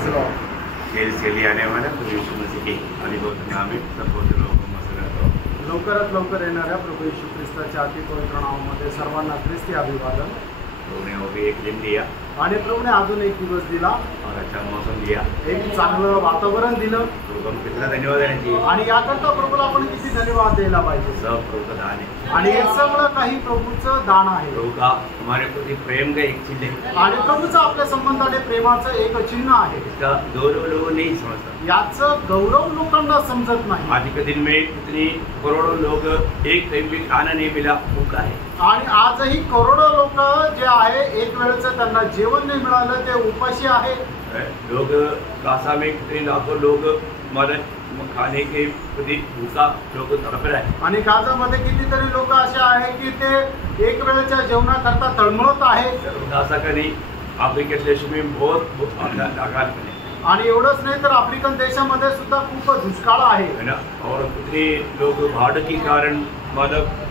Praise Lord. देर से लिए आने वाला प्रभु यीशु मसीह के अधिभूत नाम में सर्वोच्च लोगों को मसरत लवकरात लवकर येणाऱ्या प्रभू येशू ख्रिस्ताच्या अति पवित्र नावामध्ये सर्वांना ख्रिस्ती अभिवादन। प्रभु ने वो भी एक दिन दिया आणि प्रभूने अजून एक दिवस दिला और अच्छा मौसम दिया, एक चांगलं वातावरण दिलं प्रभु को हम कितना धन्यवाद देना चाहिए। आणि याकरता प्रभूला आपण किती धन्यवाद द्यायला पाहिजे। सब प्रभु का दान है आणि हे सगळं काही प्रभूचं दान आहे। प्रभु का हमारे प्रति प्रेम का एक चिन्ह है, आणि प्रभूचं आपल्या संबंधाने प्रेमाचं एक चिन्ह आहे। इसका गौरव लोग नहीं समझता। याचं गौरव लोकांना समजत नाही। आज के दिन में कितनी करोड़ों लोग एक टाइम भी खाना नहीं मिला, भूखा है। आणि आजही करोडो लोक जे आहे एक वेळचं त्यांना जेवण नाही मिळालं ते उपाशी आहे। लोग गाजा में कितने लाखों लोग हमारे खाने के प्रति भूखा लोग तड़प रहे हैं। आणि गाजामध्ये कितीतरी लोक असे आहे की ते एक वेळच्या जेवणाकरता तळमळत आहे। गाजा का नहीं, अफ्रीकन देश में बहुत अकाल बने आणि एवढंच नाही तर आफ्रिकन देशामध्ये सुद्धा खूप दुष्काळ आहे, है ना। और कितने लोग बाढ़ के कारण मतलब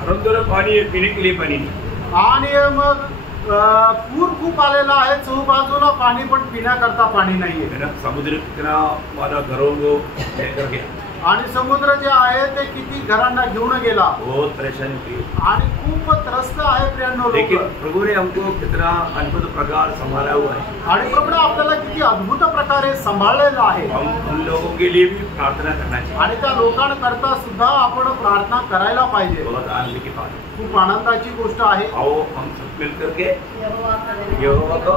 हर तरफ पानी है, पीने के लिए पानी नहीं। आणि मग पूर खूप आलेला आहे, चहूबाजूला पाणी पण पिण्याकरता पाणी नाहीये, है ना। समुद्र कितना हमारा घरों को लेकर गया आणि समुद्र जे आहे ते किती घरांना घेऊन गेला, बहुत परेशानी हुई आणि खूप त्रस्त आहे प्रियांनो लेकिन लोक। प्रभु ने हमको कितना अद्भुत प्रकार संभाला हुआ है। आणि प्रभूने आपल्याला किती अद्भुत प्रकारे सांभाळलेलं आहे। हम उन लोगों के लिए भी प्रार्थना करना चाहिए। आणि त्या लोकांकरता सुद्धा आपण प्रार्थना करायला पाहिजे। बहुत आनंद की बात है, खूप आनंदाची गोष्ट आहे। आओ हम सब मिलकर के यहोवा को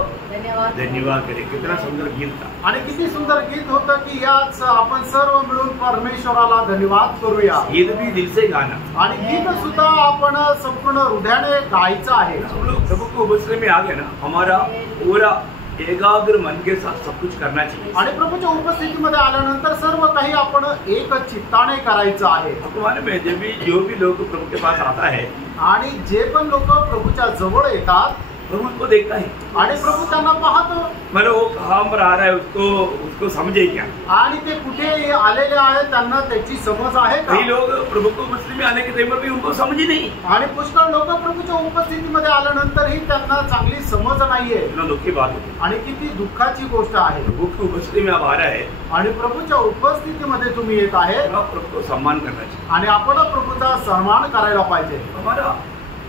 धन्यवाद करें। कितना सुंदर गीत था आणि किती सुंदर गीत होतं की याच आपण सर्व मिळून परमेश्वराला धन्यवाद करूया। गीत भी दिल से गाना, आणि गीत सुद्धा आपण संपूर्ण हृदयाने गायचं आहे। हम लोग प्रभु को बसने में आ गए ना, हमारा पूरा एकाग्र मन के साथ सब कुछ करना चाहिए। आणि प्रभूच्या उपस्थितीमध्ये आल्यानंतर सर्व काही आपण एक चित्ताने करायचं आहे। आपको मालूम है जब भी जो भी लोग प्रभु के पास आता है, आणि जे पण लोक प्रभूच्या जवळ येतात प्रभु उनको देखता है, आणि प्रभू त्यांना पाहतो। मतलब वो कहाँ पर आ रहा है उसको समझे क्या। आणि ते कुठे आलेले आहेत त्यांना त्याची समज आहे का। कई लोग प्रभु को मुस्लिम में आने के टाइम पर भी उनको समझ ही नहीं। आणि पुष्कळ लोक प्रभूच्या उपस्थितीमध्ये आल्यानंतरही त्यांना चांगली समज नाहीये। इतना दुख की बात होती, आणि किती दुःखाची गोष्ट आहे। प्रभु की उपस्थिति में आप आ रहा है आणि प्रभूच्या उपस्थितीमध्ये तुम्ही येत आहे, तो प्रभु को सम्मान करना चाहिए। आणि आपण प्रभूचा सन्मान करायला पाहिजे। हमारा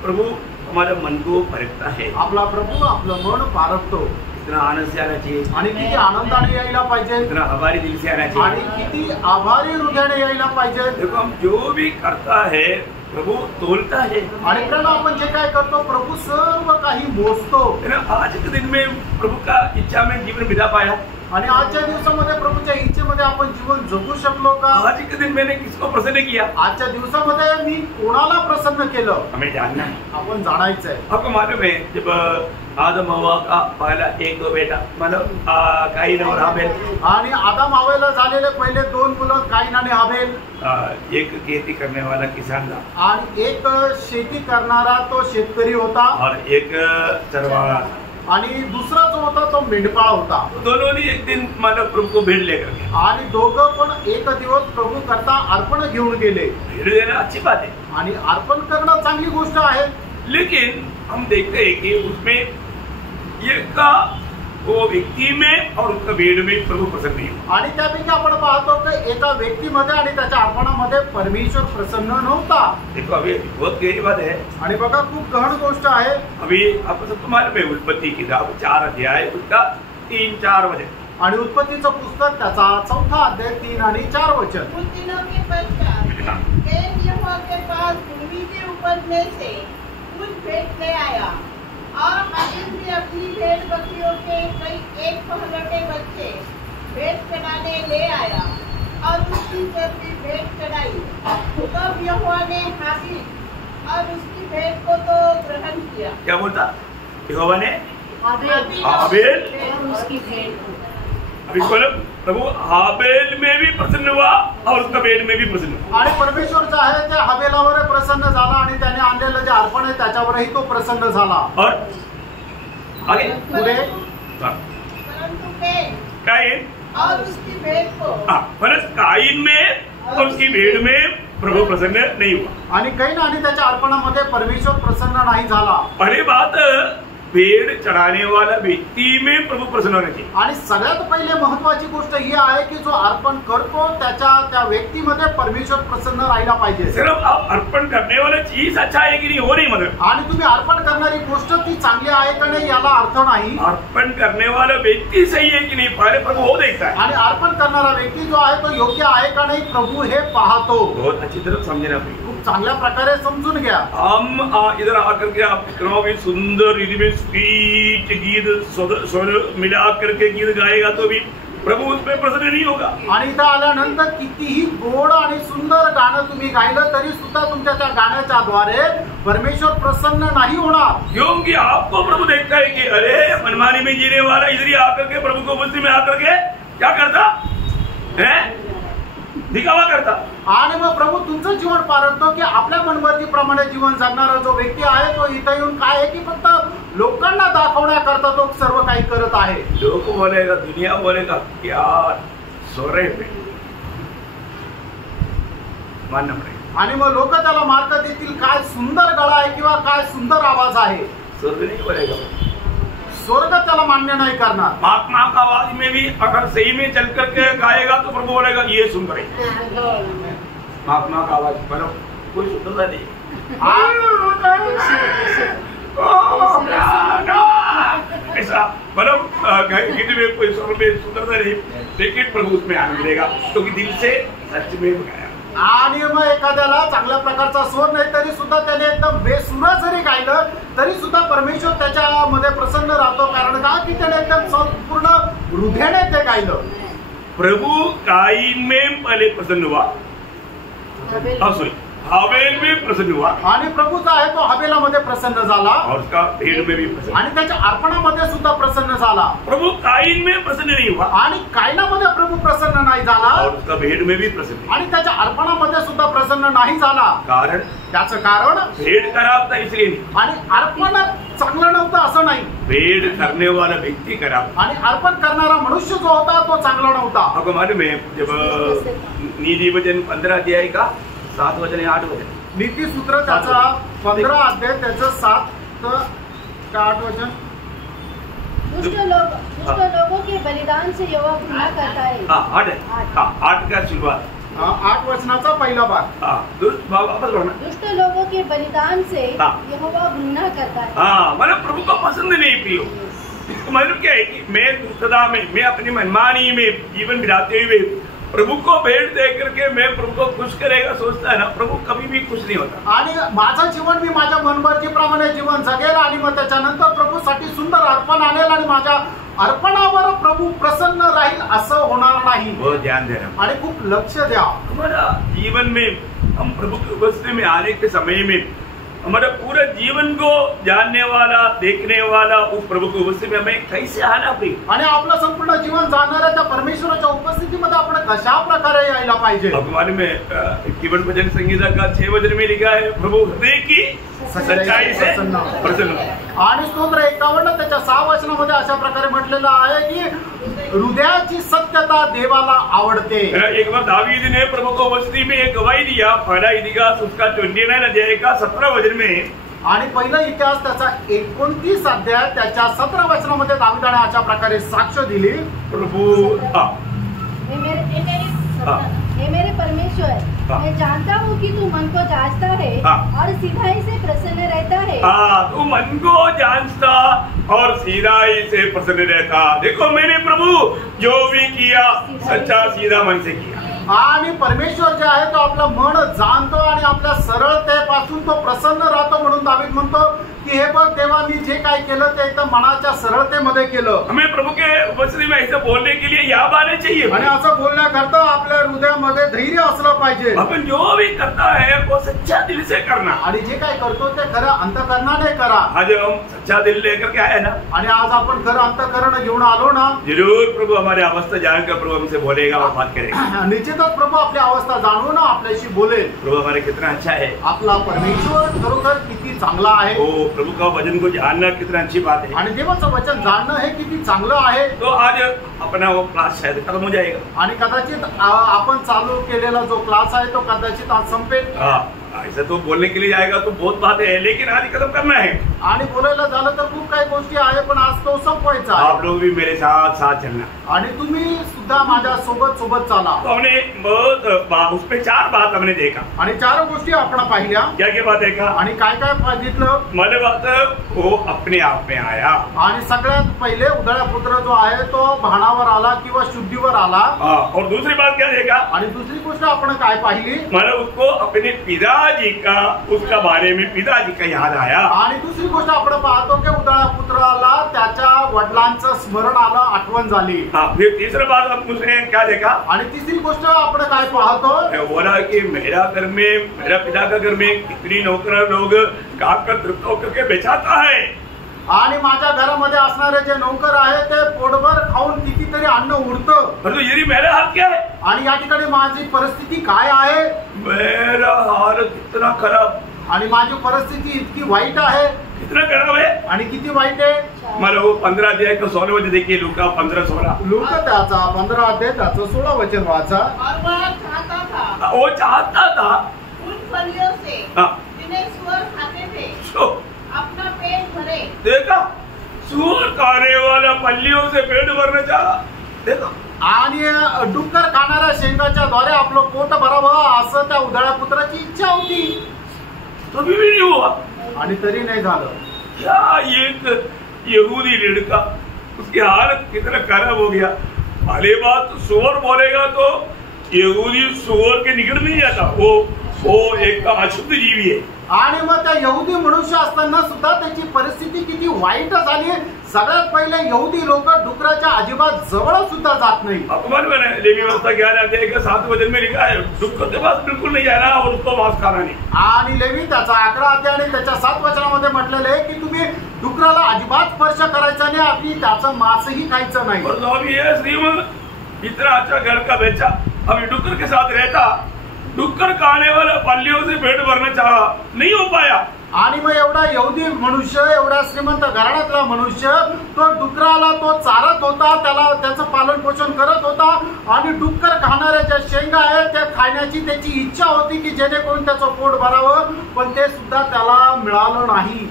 प्रभु हमारे मन को परखता है, आपला प्रभू आपलं मन पारखतो। इतना आनंद से आना चाहिए, आणि किती आनंदाने यायला पाहिजे, इतना आभारी दिल से आना आणि चाहिए। किती आभारी हृदयाने यायला पाहिजे। देखो हम जो भी करता है प्रभु तोलता है, आणि प्रभू आपण जे काय करतो प्रभू सर्व काही मोजतो। है ना। आज के दिन में प्रभु का इच्छा में जीवन बिता पाया, आणि आजच्या दिवसामध्ये प्रभूच्या इच्छेमध्ये आपण जीवन जगू शकलो का। आज के दिन मैंने किसको प्रसन्न किया, आजच्या दिवसामध्ये मी कोणाला प्रसन्न केलं हमें जानना है। आपण जाणायचंय। आपको मालूम है जब आदम हवा का पहला एक बेटा मतलब काईन और हाबेल, आणि आदम हव्वाला झालेले पहिले दोन मुलं काईन आणि हाबेल, एक खेती करने वाला किसान था आणि एक शेती करणारा तो शेतकरी होता, और एक चरवाहा, आणि दुसरा जो होता तो मेंढपाळ होता। दोनों ने एक दिन मतलब प्रभु को भेंट लेकर गए। आणि दोघं पण एक दिवस प्रभू करता अर्पण घेऊन गेले। भेंट देना अच्छी बात है, आणि अर्पण करणं चांगली गोष्ट आहे, लेकिन हम देखते हैं कि उसमें एक का वो व्यक्ति में और उसका भेड़ में प्रभु प्रसन्न नहीं हुआ। आणि त्यापैकी आपण पाहतो की एका व्यक्तीमध्ये आणि त्याच्या अर्पणामध्ये परमेश्वर प्रसन्न नव्हता। देखो अभी बहुत गहरी बात है। आणि बघा खूप गहन गोष्ट आहे। अभी आपको सबको मालूम है उत्पत्ति की किताब 4 अध्याय उसका 3-4 वचन, आणि उत्पत्तीचं पुस्तक त्याचा 4था अध्याय 3 आणि 4 वचन। उन दिनों के पश्चात कैन यहोवा के पास भूमि के उपज में से कुछ भेंट ले आया, और हाबिल भी अपनी भेड़ बकरियों के कई एक पहलौठे बच्चे भेंट चढ़ाने ले आया, और उसकी चर्बी भेंट चढ़ाई। तब यहोवा ने हाबिल और उसकी भेंट को तो ग्रहण किया। क्या बोलता यहोवा ने हाबिल हाबिल और उसकी भेंट को। अभी बोलो प्रभु हाबेल में भी प्रसन्न हुआ और उसका भेड़ में भी प्रसन्न हुआ। आणि परमेश्वर जो आहे त्या हबेलावर प्रसन्न झाला, आणि त्याने आणलेलं जे अर्पण आहे त्याच्यावरही तो प्रसन्न झाला। और आगे पुढे परंतु काइन और उसकी भेंट को, परंतु काइन में और उसकी भेड़ में प्रभु प्रसन्न नहीं हुआ। आणि कैन आणि त्याच्या अर्पणामध्ये परमेश्वर प्रसन्न नाही झाला। पहली बात भेड़ चढ़ाने वाला व्यक्ति में प्रभु प्रसन्न होना चाहिए। आणि सगळ्यात पहिले महत्वाची गोष्ट ही आहे की जो अर्पण करतो त्या व्यक्तीमध्ये परमेश्वर प्रसन्न राहिला पाहिजे। सिर्फ अर्पण करने वाला चीज अच्छा है कि नहीं वो नहीं मतलब, आणि तुम्ही अर्पण करणारी गोष्ट ती चांगली आहे का नाही याला अर्थ नाही। अर्पण करने वाला व्यक्ति सही है कि नहीं पहले प्रभु वो देखता है। आणि अर्पण करणारा व्यक्ती जो आहे तो योग्य आहे का नाही प्रभु हे पाहतो। बहुत अच्छी तरह समझना भाई, खूप चांगल्या प्रकारे समजून घ्या। हम इधर आकर के आप इतना भी सुंदर रिदम में स्वीट गीत स्वर मिला करके गीत गाएगा तो भी प्रभु उसमें प्रसन्न नहीं होगा। आणि इथं आल्यानंतर कितीही गोड आणि सुंदर गाणं तुम्ही गायलं तरी सुद्धा तुमच्या त्या गाण्याच्या द्वारे परमेश्वर प्रसन्न नाही होणार। क्योंकि आपको प्रभु देखता है कि अरे मनमानी में जीने वाला इधर ही आकर के प्रभु को मस्ती में आकर के क्या करता है, दिखावा करता। आणि मग प्रभु तुमचं जीवन पारखतो की आपल्या मनमर्जीप्रमाणे जीवन जगणारा जो व्यक्ती आहे तो इथं येऊन काय आहे की फक्त लोकांना दाखवण्याकरता तो सर्व काही करत आहे। लोग बोलेगा, दुनिया बोलेगा क्या सोरे पे मानना पड़ेगा। आणि मग लोक त्याला मार्क देतील काय सुंदर गळा आहे किंवा काय सुंदर आवाज आहे, स्वर्ग नहीं बोलेगा। स्वर्ग त्याला मान्य नाही करणार। महात्मा का आवाज में भी अगर सही में चल करके गाएगा तो प्रभु बोलेगा ये सुन रहे। महात्मा का आवाज पर कोई सुनता नहीं, ऐसा मतलब गीत में कोई स्वर में सुंदरता नहीं, लेकिन प्रभु उसमें आनंद मिलेगा क्योंकि दिल से सच में गाया। आणि मग एखाद्याला चांगल्या प्रकारचा स्वर नाही तरी सुद्धा त्याने एकदम बेसुरा जरी गायलं तरी सुद्धा परमेश्वर त्याच्यामध्ये प्रसन्न राहतो। कारण का की त्याने एकदम संपूर्ण हृदयाने ते गायलं। प्रभु कायीन में पहले प्रसन्न हुआ, सॉरी हाबेल में प्रसन्न हुआ, आणि प्रभु जो आहे तो हबेलामध्ये प्रसन्न झाला और उसका भेड़ में भी प्रसन्न, आणि त्याच्या अर्पणामध्ये सुद्धा प्रसन्न झाला। प्रभु कायीन में प्रसन्न नहीं हुआ आणि कायनामध्ये प्रभु प्रसन्न नाही झाला और उसका भेड़ में भी प्रसन्न, आणि त्याच्या अर्पणामध्ये सुद्धा प्रसन्न नाही झाला। कारण त्याचं कारण भेड़ खराब था इसलिए नहीं, आणि अर्पण चांगलं नव्हतं असं नाही, भेड़ करने वाला व्यक्ति खराब। आणि अर्पण करणारा मनुष्य जो होता तो चांगला नव्हता। आपको मालूम है जब नीति वचन 15 अध्याय का 7 वचन या 8 वचन, नीति सूत्र त्याचा 15 अध्याय त्याचं 7 का 8 वचन, दुष्ट लोगों के बलिदान से यहोवा घृणा करता है। 8 का शुरुआत, 8 वचनाचा पहिला भाग। वापस बढ़ना, दुष्ट लोगों के बलिदान से हाँ। यहोवा घृणा करता है। हाँ मतलब प्रभु को पसंद नहीं पियो। इसका मतलब क्या है कि मैं दुष्टता में, मैं अपनी मनमानी में जीवन बिताते हुए प्रभु को भेंट दे करके मैं प्रभु को खुश करेगा सोचता है ना, प्रभु कभी भी खुश नहीं होता। आणि माझं जीवन मी माझ्या मनमर्जीप्रमाणे जीवन जगेल आणि मग त्याच्यानंतर प्रभूसाठी सुंदर अर्पण आणेल आणि माझ्या अर्पणावर प्रभु प्रसन्न राहील असं होणार नाही। बहुत ध्यान देना आणि खूप लक्ष द्या। हमारा जीवन में हम प्रभु की उपस्थिति में आने के समय में हमारा पूरा जीवन को जानने वाला, देखने वाला उस प्रभु की उपस्थिति में हमें कैसे आना पाहिजे, आणि आपलं संपूर्ण जीवन जाणणाऱ्या त्या परमेश्वराच्या उपस्थितीमध्ये आपण कशा प्रकारे यायला पाहिजे। भगवान में कीर्तन भजन संगीता का 6 वचन में लिखा है प्रभु हृदय की सच्चाई से प्रसन्न। आणि स्तोत्र 51 त्याच्या 6 वचनामध्ये अशा प्रकारे म्हटलेलं आहे की हृदयाची सत्यता देवाला आवडते। एक बार दावीद ने प्रभु को उपस्थिति में एक गवाही दिया, पहला इतिहास उसका 29 अध्याय का 17 वचन में, आणि पहिला इतिहास त्याचा 29 अध्याय त्याच्या 17 वचनामध्ये दाविदाने अशा प्रकारे साक्ष दिली। प्रभु हे मेरे परमेश्वर, हाँ। मैं जानता हूँ कि तू मन को जांचता है हाँ। और सीधाई से प्रसन्न रहता है। तू मन को जांचता और सीधाई से प्रसन्न रहता। देखो मैंने प्रभु जो भी किया सच्चा सीधा मन से किया। आणि परमेश्वर जे आहे तो आपलं मन जाणतो आणि आपल्या सरळतेपासून तो प्रसन्न राहतो। म्हणून दावीद म्हणतो की हे बघ देवा, मी जे काय केलं ते एकदम मनाच्या सरळतेमध्ये केलं। हमें प्रभु के उपस्थिति में ऐसे बोलने के लिए याद आने चाहिए, आणि असं बोलण्याकरता आपल्या हृदयामध्ये धैर्य असलं पाहिजे। अपन जो भी करता है वो सच्चा दिल से करना, आणि जे काय करतो ते खरं अंतःकरणाने करा। आज हम सच्चा दिल लेकर के आए ना, आणि आज आपण खरं अंतःकरण घेऊन आलो ना, जरूर प्रभु हमारी अवस्था जानकर प्रभु हमसे बोलेगा और बात करेगा। निश्चितच प्रभु आपली अवस्था जाणून आपल्याशी बोलेल। प्रभु हमारे कितना अच्छा है, आपला परमेश्वर खरोखर किती चांगला आहे। वो प्रभु का वचन को जानना कितना अच्छी बात है। आणि देवाचं वचन जाणणं हे किती चांगलं आहे। तो आज अपना वो क्लास शायद खत्म हो जाएगा, आणि कदाचित आपण चालू केलेला जो क्लास आहे तो कदाचित आज संपेल। ऐसा तो बोलने के लिए जाएगा तो बहुत बात है, लेकिन आज खत्म करना है। आणि बोलायला झालं तर खूप काही गोष्टी आहे, पण आज तो संपवायचा आहे. आप लोग भी मेरे साथ साथ चलना. आणि तुम्ही सुद्धा माझ्या सोबत सोबत चाला. तो हमने बहुत उसपे 4 बात हमने देखा. आणि 4 गोष्टी आपण पाहिल्या. क्या क्या बात देखा? आणि काय काय बघितलं? मैंने बात वो अपने आप में आया. आणि सगळ्यात पहिले उधळा पुत्र जो आहे तो भानावर आला किंवा शुद्धीवर आला. और दूसरी बात क्या देखा? आणि दुसरी गोष्ट आपण काय पाहिली? मैंने उसको अपने पिताजी का उसका बारे में पिताजी का याद आया. आणि दुसरी गोष्ट आपण पाहतो की उधळा पुत्राला त्याच्या वडिलांचं स्मरण आलं, आठवण झाली. फिर तीसरी बात हम उसने क्या देखा? आणि तिसरी गोष्ट आपण काय पाहतो? बोला कि मेरा घर में, मेरा पिता का घर में कितनी नौकर लोग काम कर तृप्त होकर के बेचाता है. आणि माझ्या घरामध्ये असणारे जे नौकर आहे ते पोटभर खाऊन कितीतरी अन्न उरतं. ये मेरा हाल क्या है? आणि या ठिकाणी माझी परिस्थिती काय आहे? मेरा हाल कितना खराब. आणि माझी परिस्थिती इतकी वाईट आहे. कितना खराब है? आणि किती वाईट आहे? मला 15 अध्याय का 16 वचन देखिए. लूका 15:16. लूका त्याचा 15 अध्याय त्याचं 16 वचन वाचा. और वह चाहता था, वो चाहता था उन फलियों से जिन्हें सुअर खाते थे अपना पेट भरे. देखा, सूअर खाने वाला पल्लियों से पेट भरना चाहा. देखा, आणि डुक्कर खाणाऱ्या शेंगाच्या द्वारे आपलं पोट भरावं असं त्या उधळ्या पुत्राची इच्छा होती. कभी भी नहीं हुआ. आणि तरी नाही झालं. क्या एक यहूदी लड़का, उसकी हालत कितना खराब हो गया. भले बात सुअर बोलेगा तो यहूदी सुअर के निकट नहीं जाता. वो एक अशुद्ध जीवी है. आणि मग त्या यहुदी मनुष्य असताना सुद्धा त्याची परिस्थिती किती वाईट झाली. सगळ्यात पहिले यहुदी लोक डुकराच्या अजिबात जवळ सुद्धा जात नाही. अपमान में लेवी व्यवस्था 11 अध्याय का 7 वचन में लिखा है, डुक्कर के पास बिल्कुल नहीं जाना और उसको मांस खाना नहीं. आणि लेवी त्याचा 11 अध्याय आणि त्याच्या 7 वचनामध्ये म्हटलेलं आहे की तुम्ही डुकराला अजिबात स्पर्श करायचा नाही आणि त्याचं मांसही खायचं नाही. और तो अभी ये श्रीमंत इतना अच्छा घर का बेचा, अभी डुक्कर के साथ रहता, डुक्कर खाने वाला पल्लियों से पेट भरना चाहा, नहीं हो पाया. आणि मग एवढा यहुदी मनुष्य, एवढा श्रीमंत घराण्यातला मनुष्य तो डुकराला तो चारत होता, त्याला त्याचं पालन पोषण करत होता. आणि डुक्कर खाणाऱ्या ज्या शेंगा आहेत त्या खाण्याची त्याची इच्छा होती की जेणेकरून त्याचं पोट भरावं, पण ते सुद्धा त्याला मिळालं नाही.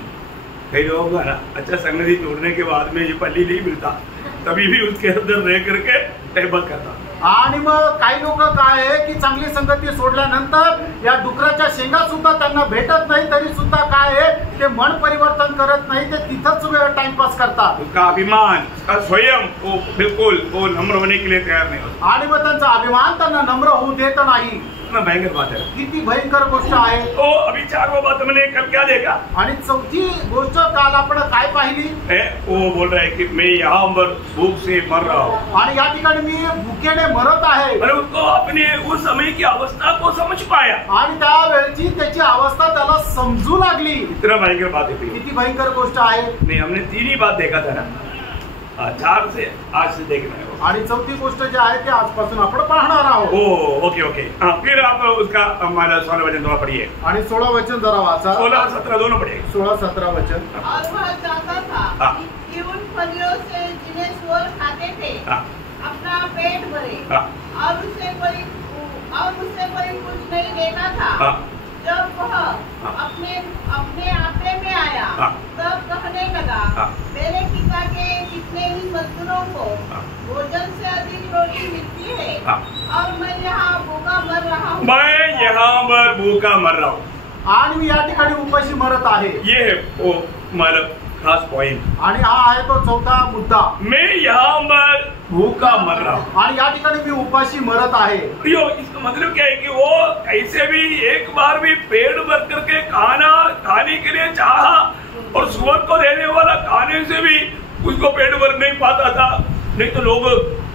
कई लोग अच्छा संगति तोड़ने के बाद में ये पल्ली नहीं मिलता, तभी भी उसके अंदर रह करके टेबल करता. आणि मग काही लोक काय आहे की चांगली संगती सोडल्यानंतर या डुकराच्या शेंगा सुद्धा त्यांना भेटत नाही, तरी सुद्धा काय आहे ते मन परिवर्तन करत नाही, ते तिथंच टाइमपास करतात. उसका अभिमान, उसका स्वयं वो बिल्कुल वो नम्र होने के लिए तैयार नहीं होता. आणि मग त्यांचा अभिमान त्यांना नम्र होऊ देत नाही. भयंकर बात है. किती भयंकर गोष्ट आहे. तो अभी 4 बात मैंने कल क्या देखा? आणि चौथी गोष्ट काल आपण काय पाहिली? वो बोल रहा है कि मैं यहाँ पर भूख से मर रहा हूँ. आणि या ठिकाणी मी भुकेने मरत आहे. और उसको अपने उस समय की अवस्था को समझ पाया. आणि त्यावेळची त्याची अवस्था त्याला समजू लागली. इतना भयंकर बात है. किती भयंकर गोष्ट आहे. नहीं, हमने 3 ही बात देखा था ना. 4 से आज से देखना है. आणि चौथी गोष्ट जी आहे ती आजपासून आपण पाहणार आहोत. Okay okay. फिर आप उसका हमारा 16 वचन थोड़ा पढ़िए. आणि 16 वचन जरा वाचा. 16-17 दोनों पढ़िए. 16-17 वचन. और वह चाहता था कि उन फलियों से जिन्हें सुअर खाते थे अपना पेट भरे. और उससे कोई कुछ नहीं देता था. जब वह अपने आपे में आया तब कहने लगा, मेरे पिता के कितने ही मजदूरों को भोजन से अधिक रोटी मिलती है और मैं यहाँ भूखा मर रहा हूँ. मैं यहाँ पर भूखा मर रहा हूँ. आणि मी या ठिकाणी उपाशी मरत आहे. ये है वो हमारा खास पॉइंट. आणि हा आहे तो चौथा मुद्दा. मैं यहाँ पर भूखा मर रहा हूँ. आणि या ठिकाणी मी उपाशी मरत आहे. इसका मतलब क्या है कि वो कैसे भी एक बार भी पेट भर करके खाने के लिए चाहा और सुअर को देने वाला खाने से भी उसको पेट भर नहीं पाता था, नहीं तो लोग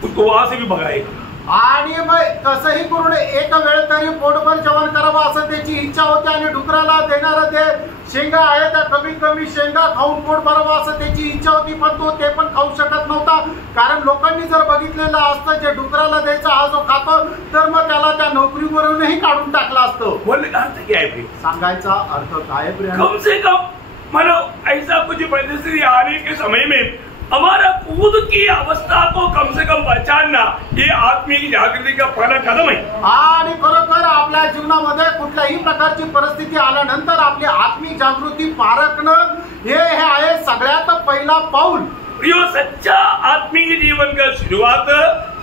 उसको वहां से भी भगाएगा. आणि मग कसंही करून एक वेळ तरी पोटभर जेवण करावं असं त्याची इच्छा होती. आणि डुकराला देणारं ते शेंगा आहे त्या कमीत कमी शेंगा खाऊन पोट भरावं असं त्याची इच्छा होती, पण तो ते पण खाऊ शकत नव्हता. कारण लोकांनी जर बघितलेलं असतं जे डुकराला द्यायचा हा जो खातो तर मग त्याला त्या नोकरीवरूनही काढून टाकलं असतं. बोलने का अर्थ क्या है? सांगायचा अर्थ काय? कम से कम मानो ऐसा कुछ परिस्थिति आने के समय में हमारा खुद की अवस्था को कम से कम पहचानना ये आत्मिक जागृति का पहला कदम है। आणि खरोखर आपल्या जीवनामध्ये कुठल्याही प्रकारची परिस्थिती आल्यानंतर आपली आत्मिक जागृती पारखणं हे आहे सगळ्यात पहिला पाऊल। प्रियो, सच्चा आत्मिक जीवन का शुरुआत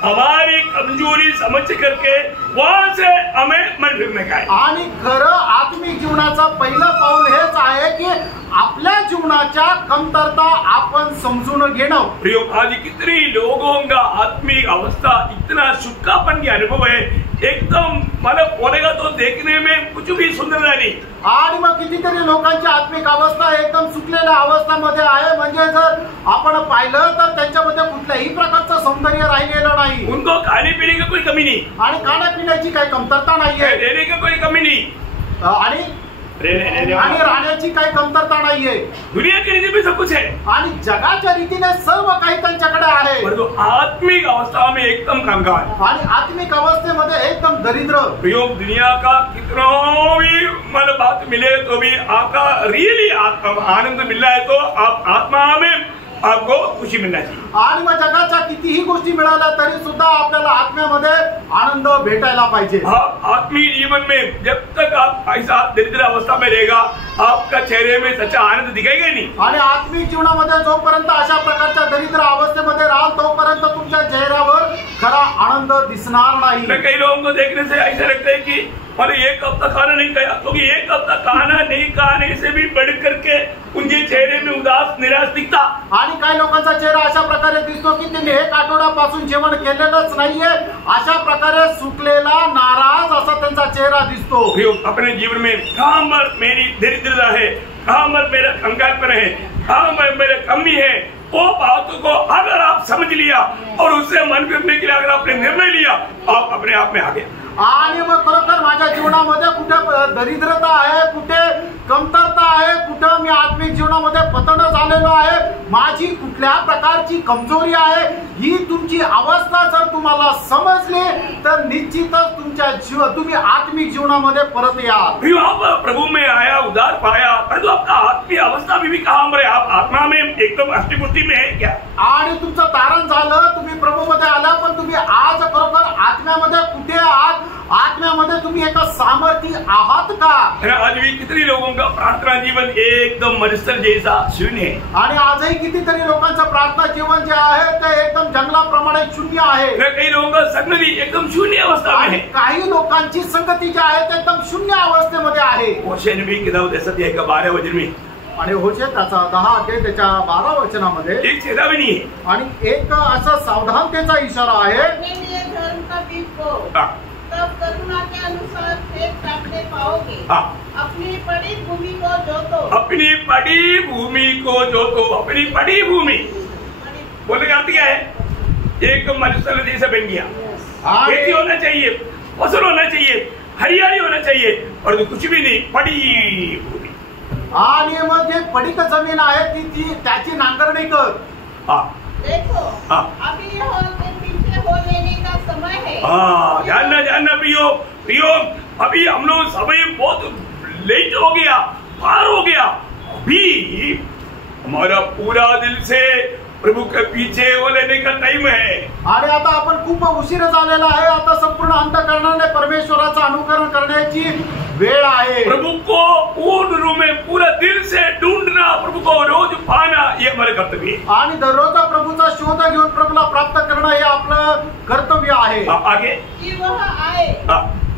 हमारी कमजोरी समझ करके वहां से हमें मन फिरने का है। आणि खरं आत्मिक जीवनाचं पहिलं पाऊल हेच आहे की आपल्या जीवनाच्या कमतरता आपण समजून घेणं। प्रियो, आज कितने लोगों का आत्मिक अवस्था इतना सुक्कापन की अनुभव है, एकदम मतलब बोलेगा तो देखने में कुछ भी सुंदर नहीं। आणि मग कितीतरी लोकांची आत्मिक अवस्था एकदम सुकलेल्या अवस्थेमध्ये आहे, म्हणजे जर आपण पाहिलं तर त्यांच्यामध्ये कुठल्याही प्रकारचं सौंदर्य राहिलेलं नाही। उनको खाने पीने की कोई कमी नहीं, आणि खाण्यापिण्याची काही कमतरता नाहीये, रहने की कोई कमी नहीं, आणि राहण्याची काही कमतरता नाहीये। दुनिया की रीति में सब कुछ है आणि जगाच्या रीतीने सर्व काही त्यांच्याकडे आहे, परंतु आत्मिक अवस्था में एकदम कंगाल आणि आत्मिक अवस्थेमध्ये एकदम दरिद्र। प्रियो, दुनिया का कितना भी मतलब बात मिले तो भी आपका रियली आनंद मिल रहा है तो आप आत्मा में आपको खुशी मिलना चाहिए। आणि मग जगाच्या कितीही गोष्टी मिळाल्या तरी सुद्धा आपल्याला आत्म्यामध्ये आनंद भेटायला पाहिजे। आत्मीय जीवन में जब तक आप ऐसा दरिद्र अवस्था में रहेगा आपका चेहरे में सच्चा आनंद दिखेगा नहीं। आणि आत्मिक जीवनामध्ये जोपर्यंत अशा प्रकारच्या दरिद्र अवस्थेमध्ये राहाल तोपर्यंत तुमच्या चेहऱ्यावर खरा आनंद दिसणार नाही। कई लोगों को देखने से ऐसा लगता है कि अरे एक हफ्ता खाना नहीं खाया, क्योंकि एक हफ्ता खाना नहीं खाने से भी बढ़ करके उनके चेहरे में उदास निराश दिखता। आणि काही लोकांचा चेहरा अशा प्रकारे दिसतो की त्यांनी एक आठवड्यापासून जेवण केलेलंच नाहीये, अशा प्रकारे सुकलेला नाराज असा त्यांचा चेहरा दिसतो। अपने जीवन में कहां पर मेरी दरिद्रता है, कहां पर मेरा कंगालपन है, कहां पर मेरे कमी है, वो बातों को अगर आप समझ लिया और उससे मन फिरने के लिए अगर आपने निर्णय लिया आप अपने आप में आ गए। आणि मग खरोखर माझ्या जीवनामध्ये कुठे दरिद्रता आहे, कुठे कमतरता आहे, कुठे मी आत्मिक जीवनामध्ये पतन झालेलो आहे, माझी कुठल्या प्रकारची कमजोरी आहे, ही तुमची अवस्था जर तुम्हाला समजली तर निश्चितच तुम्ही आत्मिक जीवनामध्ये परत याल। प्रभु में आया, उदार पाया, परंतु आपका आत्मीय अवस्था भी कहां पर है? आप आत्मा में एकदम अष्टपुष्टि में है क्या? आणि तुमचं तारण झालं, तुम्ही प्रभूमध्ये आला, पण तुम्ही आज खरोखर आत्म्यामध्ये कुठे आहात? आत्म्यामध्ये तुम्ही एका सामर्थ्य आहात का? आज भी कितने लोगों का प्रार्थना जीवन एकदम मरुस्थल जैसा शून्य है। आणि आजही कितीतरी लोकांचं प्रार्थना जीवन जे आहे ते एकदम जंगलाप्रमाणे शून्य आहे। काही लोगों का संगती एकदम शून्य अवस्था में है, काही लोकांची संगती जी आहे ते एकदम शून्य अवस्थेमध्ये आहे। होशे ने भी किताब ऐसा दिया है 12 वचन में, आणि होशे त्याचा 10 अध्याय त्याच्या 12 वचनामध्ये एक चेतावनी आहे आणि एक असा सावधानतेचा इशारा आहे। धर्म का बीज बो, तब करुणा के अनुसार खेत काटने पाओगे। अपनी पड़ी भूमि को जोतो, अपनी पड़ी भूमि को जोतो, अपनी पड़ी भूमि बोलने का अर्थ क्या है? एक मरुस्थल जैसा बन गया, खेती होना चाहिए, फसल होना चाहिए, हरियाली होना चाहिए, और तो कुछ भी नहीं, पड़ी भूमि। आणि मग जे पडीक जमीन आहे ती त्याची नांगरणी कर। देखो अभी पीछे हो लेने का समय है। जानना पियो अभी हम लोग समय बहुत लेट हो गया, पार हो गया, अभी हमारा पूरा दिल से प्रभु के पीछे हो लेने का टाइम है। आणि आता आपण खूप उशीर झालेला आहे, आता संपूर्ण अंतःकरणाने परमेश्वराचं अनुकरण करण्याची वेळ आहे। प्रभु को पूर्ण रूप में पूरा दिल से ढूंढना, प्रभु को रोज पाना, ये हमारे कर्तव्य है। आणि दररोज प्रभूचा शोध घेऊन प्रभूला प्राप्त करणं हे आपलं कर्तव्य आहे। आगे कि वह आए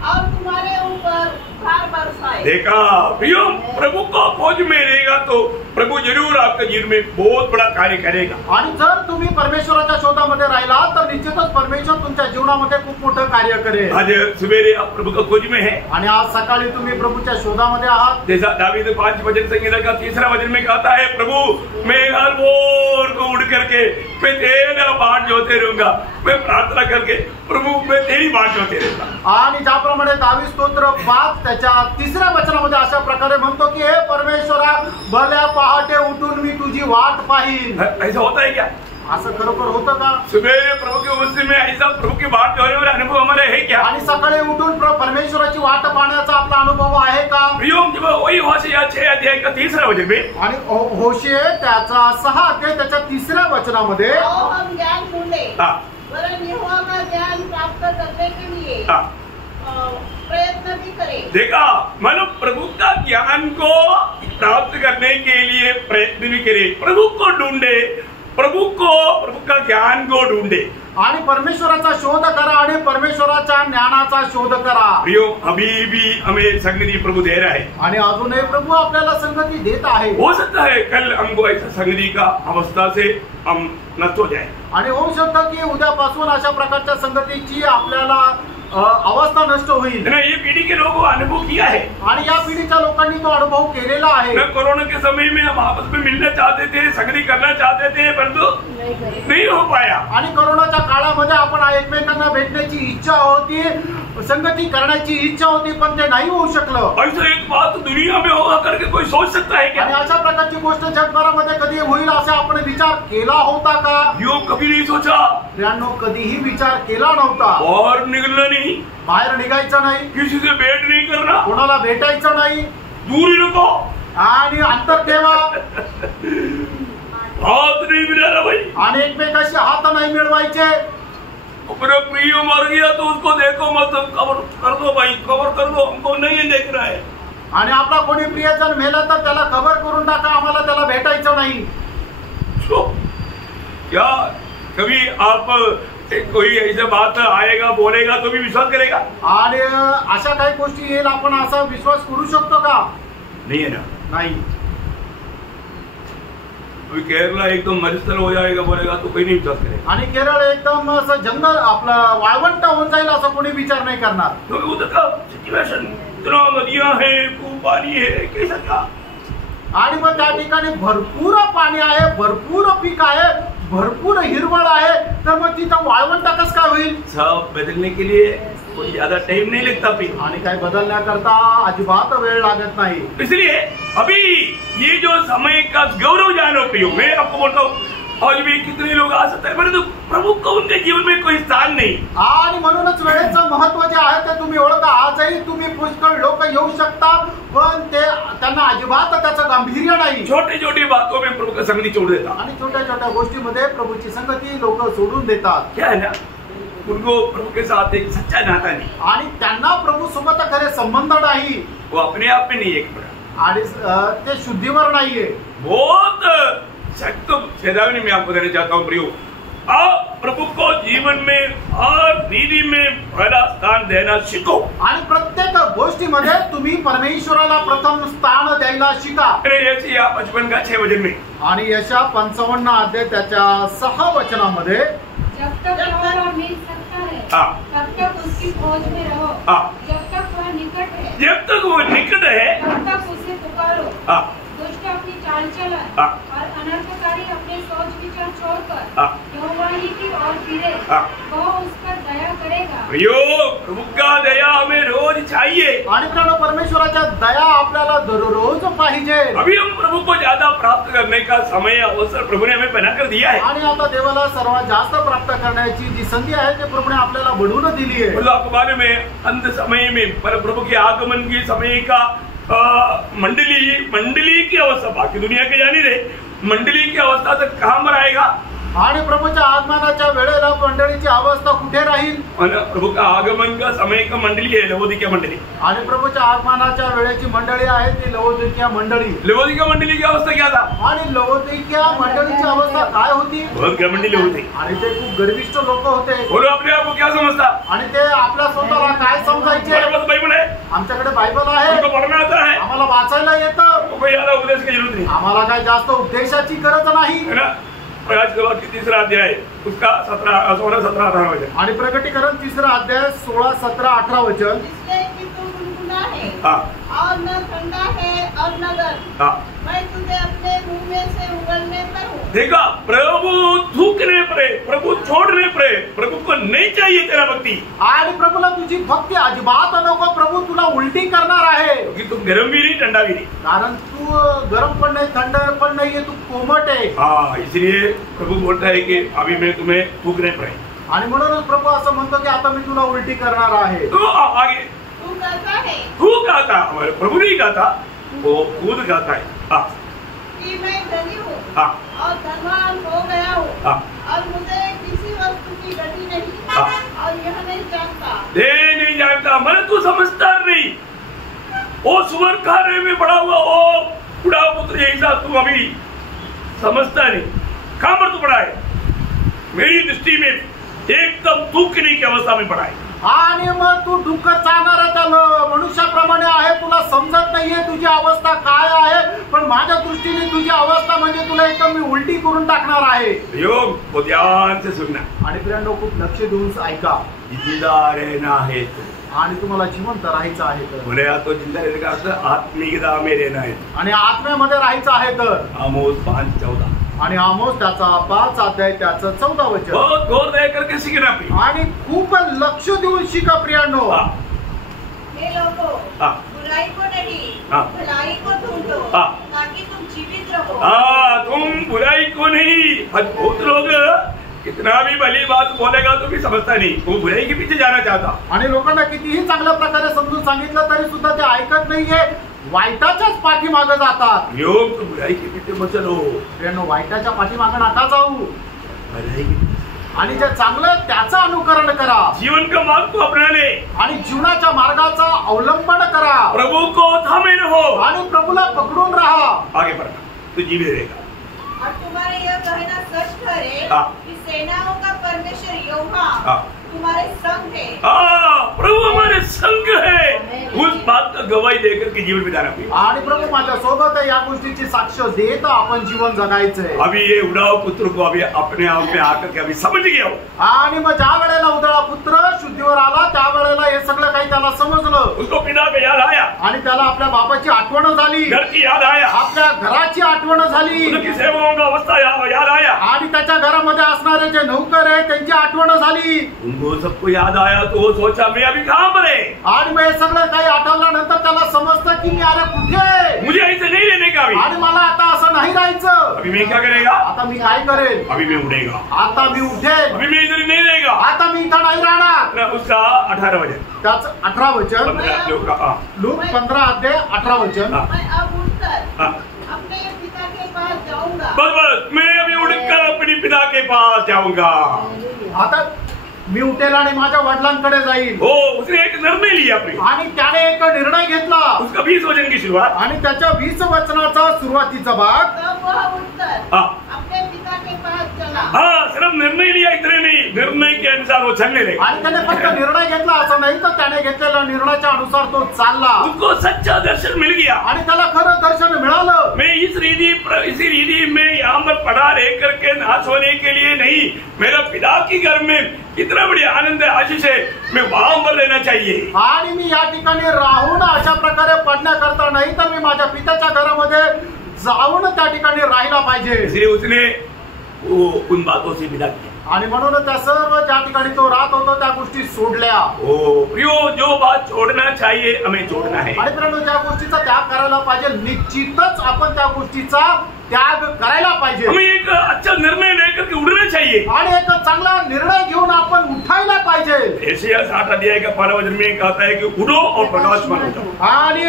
और तुम्हारे ऊपर भार बरसाए। देखा प्रियो, प्रभु को खोज में रहेगा तो प्रभु जरूर आपके जीवन में बहुत बड़ा कार्य करेगा। आणि जर तुम्ही परमेश्वराच्या शोधामध्ये राहिला तर निश्चितच परमेश्वर तुमच्या जीवनामध्ये खूप मोठं कार्य करेल। आज सवेरे आप प्रभु का खोज में है आणि आज सकाळी तुम्ही प्रभूच्या शोधामध्ये आहात। जैसा दावीद 5 वचन संगीता का 3रा वचन में कहता है, प्रभु मैं हर ओर को उड़ करके मैं तेरा बाट जोते रहूंगा, मैं प्रार्थना करके प्रभु मैं तेरी बाट जोते रहूंगा। आणि ज्याप्रमाणे दावीद स्तोत्र 5 त्याच्या 3ऱ्या वचनामध्ये अशा प्रकारे म्हणतो की हे परमेश्वरा, भल्या पहाटे उठून मी तुझी वाट पाहीन। ऐसा होता है क्या? असं खरोखर होतं का? सुबह प्रभु के उपस्थिति में ऐसा ऐसा प्रभु की बात होने वाला अनुभव हमारा है क्या? आणि सकाळी उठून परमेश्वराची वाट पाहण्याचा आपला अनुभव आहे का? प्रियो, जब वही होशे 6 अध्याय का 3रा वचन में, आणि होशे त्याचा 6 अध्याय त्याच्या 3ऱ्या वचनामध्ये आओ हम ज्ञान ढूंढे, हाँ, वरन यहोवा का ज्ञान प्राप्त करने के लिए हाँ, प्रयत्न भी करें। देखा, मतलब प्रभु का ज्ञान को प्राप्त करने के लिए प्रयत्न भी करे, प्रभु को ढूंढे, प्रभु का ज्ञान को ढूंढे। आणि परमेश्वराचा शोध करा आणि परमेश्वराच्या ज्ञानाचा शोध करा। प्रियो, अभी भी हमें संगति प्रभु दे रहा है आणि अजूनही प्रभु आपल्याला संगती देत आहे। हो सकता है कल हमको ऐसा संगति का अवस्था से हम नष्ट हो जाए, आणि होऊ शकतं की उद्यापासून अशा प्रकारच्या संगतीची आपल्याला अवस्था नष्ट होईल। ना ये पीढ़ी के लोगों अनुभव किया है, आणि या पिढीच्या लोकांनी तो अनुभव केलेला आहे। ना कोरोना के समय में हम आपस में मिलना चाहते थे, संगति करना चाहते थे, परंतु नहीं हो पाया। आणि कोरोनाच्या काळामध्ये आपण एकमेकांना भेटण्याची इच्छा होती, संगती करण्याची इच्छा होती, पण ते नाही होऊ शकलं। ऐसा एक बात दुनिया में होगा करके कोई सोच सकता है क्या? आणि अशा प्रकारची गोष्ट जगभरामध्ये कधी होईल असा आपण विचार केला होता का? यो कभी नहीं सोचा, त्यांनो कधीही विचार केला नव्हता। बाहर निकलना नहीं, बाहेर निघायचं नाही, किसी से भेंट नहीं करना, कोणाला भेटायचं नाही, दूरी रखो, आणि अंतर ठेवा, हाथ नहीं मिलाना भाई। आणि एकमेकाशी हात नाही मिळवायचे। अपना प्रिय मर गया तो उसको देखो मत, कवर कर दो भाई, कवर कर दो, हमको नहीं देख रहा है। आणि आपला कोणी प्रियजन मेला तर त्याला कव्हर करून टाका, आम्हाला त्याला भेटायचं नाही। तो क्या कभी आप कोई ऐसा बात आएगा बोलेगा तो भी विश्वास करेगा? आणि अशा काही गोष्टी येईल आपण असा विश्वास करू शकतो का? नहीं है ना। नाही। अभी केरला एकदम मरुस्थल हो जाएगा बोलेगा तो कोई नहीं विश्वास करेगा। आणि केरळ एकदम असं जंगल आपलं वाळवंट होऊन जाईल असं कोणी विचार नाही करणार। क्योंकि उधर का सिचुएशन, इतना नदियां है, खूब पानी है, कैसा क्या? आणि मग त्या ठिकाणी भरपूर पाणी आहे, भरपूर पीक आहे, भरपूर हिरवळ आहे, तर मग तिथं वाळवंट कसं काय होईल? सब बदलने के लिए कोई ज्यादा टाइम नहीं लगता फिर, आणि काय बदलण्याकरता अजिबात वेळ लागत नाही। इसलिए अभी ये जो समय का गौरव जानो प्रियो, मैं आपको बोलता हूँ आज भी कितने लोग आ सकते हैं, परंतु प्रभु को उनके जीवन में कोई स्थान नहीं। आणि म्हणूनच वेळेचं महत्व जे आहे ते तुम्ही ओळखा। आजही तुम्ही पुष्कळ लोक येऊ शकता, पण ते त्यांना अजिबात त्याचं गांभीर्य नाही। छोटी छोटी बातों में प्रभु का संगति छोड़ देता, आणि छोट्या छोट्या गोष्टीमध्ये प्रभूची संगती लोक सोडून देतात। क्या है ना, उनको प्रभु के साथ एक सच्चा नाता नहीं, आणि त्यांना प्रभू सोबत खरे संबंध नाही, वो अपने आप में नहीं एक बड़ा, आणि ते शुद्धीवर नाहीये। बहुत सख्त चेतावनी मैं आपको देना चाहता हूँ प्रियो, आप प्रभु को जीवन में हर विधि में पहला स्थान देना सीखो। आणि प्रत्येक गोष्टीमध्ये तुम्ही परमेश्वराला प्रथम स्थान द्यायला शिका। यशायाह 55 का 6 वचन में, आणि यशा 55 अध्याय त्याच्या 6 वचनामध्ये, जब तक यहोवा मिल सकता है हाँ, तब तक उसकी खोज में रहो, हाँ, जब तक वह निकट है जब तक वो निकट है, तब तक उसे पुकारो। हाँ, दुष्ट अपनी चाल चलन हाँ, और अनर्थकारी अपने सोच विचार छोड़कर हाँ, यहोवा ही की ओर फिरे, हाँ। वह उस पर दया करेगा। प्रियो, प्रभु का दया हमें रोज चाहिए। आणि त्यानं परमेश्वराच्या दया आपल्याला दररोज पाहिजे। अभी हम प्रभु को ज्यादा प्राप्त करने का समय अवसर प्रभु ने हमें बना कर दिया है। आणि आता देवाला सर्वात जास्त प्राप्त करण्याची जी संधी आहे ते प्रभूने आपल्याला बढ़ून दिली आहे। मतलब आपको मालूम है अंत समय में प्रभु के आगमन की समय का मंडली की अवस्था, बाकी दुनिया के जानी रहे, मंडली की अवस्था तक कहाँ पर आएगा? आणि प्रभूच्या आगमनाच्या वेळेला मंडळीची अवस्था कुठे राहील? प्रभु का आगमन का समय का मंडली है लवोदिकिया मंडली, आणि प्रभूच्या आगमनाच्या वेळेची मंडळी आहे ती लवोदिकिया मंडळी। लवोदिकिया मंडली की अवस्था क्या था? आणि लवोदिकिया मंडळीची अवस्था काय होती? बहुत घमंडी होते, आणि ते खूप गर्विष्ठ लोक होते। बोलो अपने आप को क्या समझता? आणि ते आपल्या स्वतःला काय समजायचे? हमारे पास बाइबल है, आमच्याकडे बायबल आहे, हमको पढ़ना आता है, आम्हाला वाचायला येतं, कोई ज्यादा उपदेश की जरूरत नहीं, आम्हाला काय जास्त उपदेशाची गरज नाही। है ना। प्रकाश की 3रा अध्याय उसका 16, 17, 18 वचन, आणि प्रकटीकरण 3रा अध्याय 16, 17, 18 वचन। इसलिए कि तू गुनगुना है हाँ, और न ठंडा है और न गर्म, हाँ, मैं तुझे अपने मुंह में से उगलने पर हूँ। देखा, प्रभु थूकने पर, प्रभु छोड़ने पर, प्रभु को नहीं चाहिए तेरा भक्ति, आणि प्रभूला तुझी भक्ती अजिबात नको, प्रभू तुला उलटी करणार आहे। क्योंकि तुम गर्म भी नहीं ठंडा भी नहीं। कारण तू गरम पण नाही, थंड पण नाहीये, तू कोमट आहे। हाँ, इसलिए प्रभु बोलता है कि अभी मैं तुम्हें थूकने पर है। आणि म्हणूनच प्रभू असं म्हणतो की आता मी तुला उलटी करणार आहे. तो आगे तू कहता है तू कहता, प्रभु नहीं कहता, वो खुद कहता है. हाँ कि मैं धनी हूँ हाँ और धनवान हो गया हूँ हाँ और मुझे किसी वस्तु की गति नहीं हाँ. और यह नहीं जानता. ये नहीं जानता मैंने, तू समझदार नहीं. वो सुवर कार्य में पड़ा हुआ वो बुढ़ा पुत्र जैसा तू अभी समझता नहीं. कहाँ पर तू पड़ा है? मेरी दृष्टि में एकदम दुखनी की अवस्था में पड़ा है. आणि मग तू दुःख चालणार त्या मनुष्याप्रमाणे आहे. तुला समजत नाहीये तुझी अवस्था काय आहे, पण माझ्या दृष्टीने तुझी अवस्था म्हणजे तुला एकदम मी उलटी करून टाकणार आहे. योग वो ध्यान से सुनना. आणि प्रियांनो खूप लक्ष देऊन ऐका. जिंदा रहना है तो, आणि तुम्हाला जिवंत राहायचं आहे तर, बोले तो जिंदा रहने का अर्थ आत्मिकता में रहना है. आणि आत्म्यामध्ये राहायचं आहे तर. आमोस 5:14. आणि आमोस त्याचा 5 अध्याय त्याचं 14 वचन. बहुत गौर रह करके सीखना भी. आणि खूप लक्ष देऊन शिका प्रियांनो. हे लोगों, हाँ. बुराई को नहीं हाँ. भलाई को ढूंढो हाँ. ताकि तुम जीवित रहो. हाँ तुम बुराई को नहीं. बहुत लोग कितना भी भली बात बोलेगा तो भी समझता नहीं, वो बुराई के पीछे जाना चाहता. आणि लोकांना कितीही चांगल्या प्रकारे समजून सांगितलं तरी सुद्धा ते ऐकत नाहीये, वाईटाच्याच पाठीमागे जातात. योग तो बुराई के पीछे मत चलो, प्रियांनो वाईटाच्या पाठीमागे नका जाऊ. भलाई के पीछे. आणि जे चांगलं आहे त्याचं अनुकरण करा. जीवन का मार्ग को अपना ले. आणि जीवनाच्या मार्गाचा अवलंबन करा. प्रभु को थामे रहो आणि प्रभूला पकडून राहा. आगे बढ़ना तो जीवित रहेगा. और तुम्हारे यह कहना सच ठहरे हाँ. कि सेनाओं का परमेश्वर यहोवा हाँ. तुम्हारे संग है. प्रभु हमारे संग है. उस बात का गवाही देकर के जीवन बिताना भी. आणि प्रभू माझ्या सोबत आहे या गोष्टीची साक्ष देत आपण जीवन जगायचंय. अभी ये उड़ाव पुत्र को अभी अपने आप में आकर के अभी समझ गया हो. आणि मग ज्या वेळेला उदळा पुत्र शुद्धीवर आला त्या वेळेला हे सगळं काही त्याला समजलं. उसको पिता का याद आया, आणि त्याला आपल्या बापाची आठवण झाली, घर की याद आया, आपल्या घराची आठवण झाली, उनकी सेवाओं का अवस्था याद आया, आणि त्याच्या घरामध्ये असणारे जे नौकर आहे त्यांची आठवण झाली. उनको सबको याद आया तो वो सोचा मैं अभी कहाँ पर है. आणि मग हे सगळं काही आठवल्यानंतर त्याला समजतं की मी अरे कुठे आहे, मुझे ऐसे नहीं रहने का. अभी आणि मला आता असं नाही राहायचं. अभी मैं क्या करेगा? आता मी काय करेल? अभी मैं उड़ेगा. आता मी उठेल. अभी मैं इधर नहीं रहेगा. आता मी इथं नाही राहणार. उसका 18 वचन, त्याच 18 वचन, 15 लोग का. लूक 15 अध्याय 18 वचन. हाँ. मैं अब उठकर हाँ. अपने पिता के पास जाऊंगा. बस मैं अभी उड़कर अपने पिता के पास जाऊंगा. आता मी उठेल आणि माझ्या वडिलांकडे जाईल. हो, उसने एक निर्णय लिया अपने. आणि त्याने एक निर्णय घेतला. उसका 20 वचन की शुरुआत. आणि त्याच्या 20 वचनाचा सुरुवातीचा भाग. तब वह उठकर हाँ. अपने पिता के पास चला. हाँ, सिर्फ निर्णय लिया इतने नहीं, निर्णय के अनुसार वो चलने लगे. आणि त्याने फक्त निर्णय घेतला असं नाही तर त्याने घेतलेल्या निर्णयाच्या अनुसार तो चालला. उसको सच्चा दर्शन मिल गया. आणि त्याला खरं दर्शन मिळालं. मैं इसी रीति में यहाँ पर पड़ा रह करके नाश होने के लिए नहीं, मेरा पिता की घर में कितना बड़ी आनंद है, आशीष है, मैं वहां पर रहना चाहिए. आणि मी या ठिकाणी राहून अशा प्रकारे पडण्याकरता नाही तर मी माझ्या पित्याच्या घरामध्ये जाऊन त्या ठिकाणी राहायला पाहिजे. इसलिए उसने वो उन बातों से विदा किया. आणि म्हणून त्या सर्व ज्या ठिकाणी तो राहत होता त्या गोष्टी सोडल्या. ओ प्रियो, जो बात छोड़ना चाहिए हमें छोड़ना है. आणि प्रियो, ज्या गोष्टीचा त्याग करायला पाहिजे निश्चितच आपण त्या गोष्टीचा त्याग करायला पाहिजे. हमें एक अच्छा निर्णय लेकर के उड़ना चाहिए. आणि एक चांगला निर्णय घेऊन आपण उठायला पाहिजे. यशायाह 60 अध्याय का 12 वचन में कहता है कि उठो और प्रकाशमान हो जाओ. आणि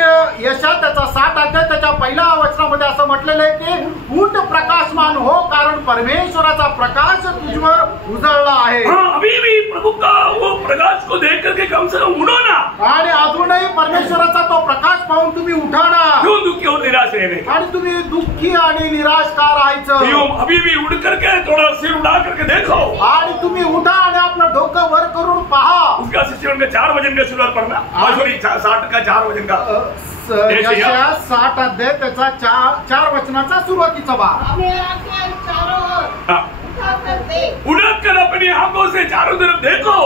यशायाह त्याचा 60 अध्याय त्याच्या पहिल्या वचनामध्ये असं म्हटलेलं आहे की उठ प्रकाशमान हो, कारण परमेश्वराचा प्रकाश तुझवर उजळला आहे. हाँ, अभी भी प्रभु का वो प्रकाश को देख करके कम से कम उड़ो ना. आणि अजूनही परमेश्वराचा तो प्रकाश पाहून तुम्ही उठा ना. क्यों दुखी और निराश रहने का? आणि तुम्ही दुःखी आणि निराश का राहायचं? प्रियो, अभी भी उड़ करके थोड़ा सिर उड़ा करके देखो. आणि तुम्ही उठा आणि आपलं डोकं वर करून पहा. उसका शिष्यों का 4 वचन का शुरुआत पढ़ना. सॉरी, 60 का 4 वचन का. यशायाह 60 अध्याय त्याचा 4 वचनाचा सुरुवातीचा भाग. अपने आंखें चारों ओर हाँ. उठाकर देख. उड़कर अपनी आंखों से चारों तरफ देखो.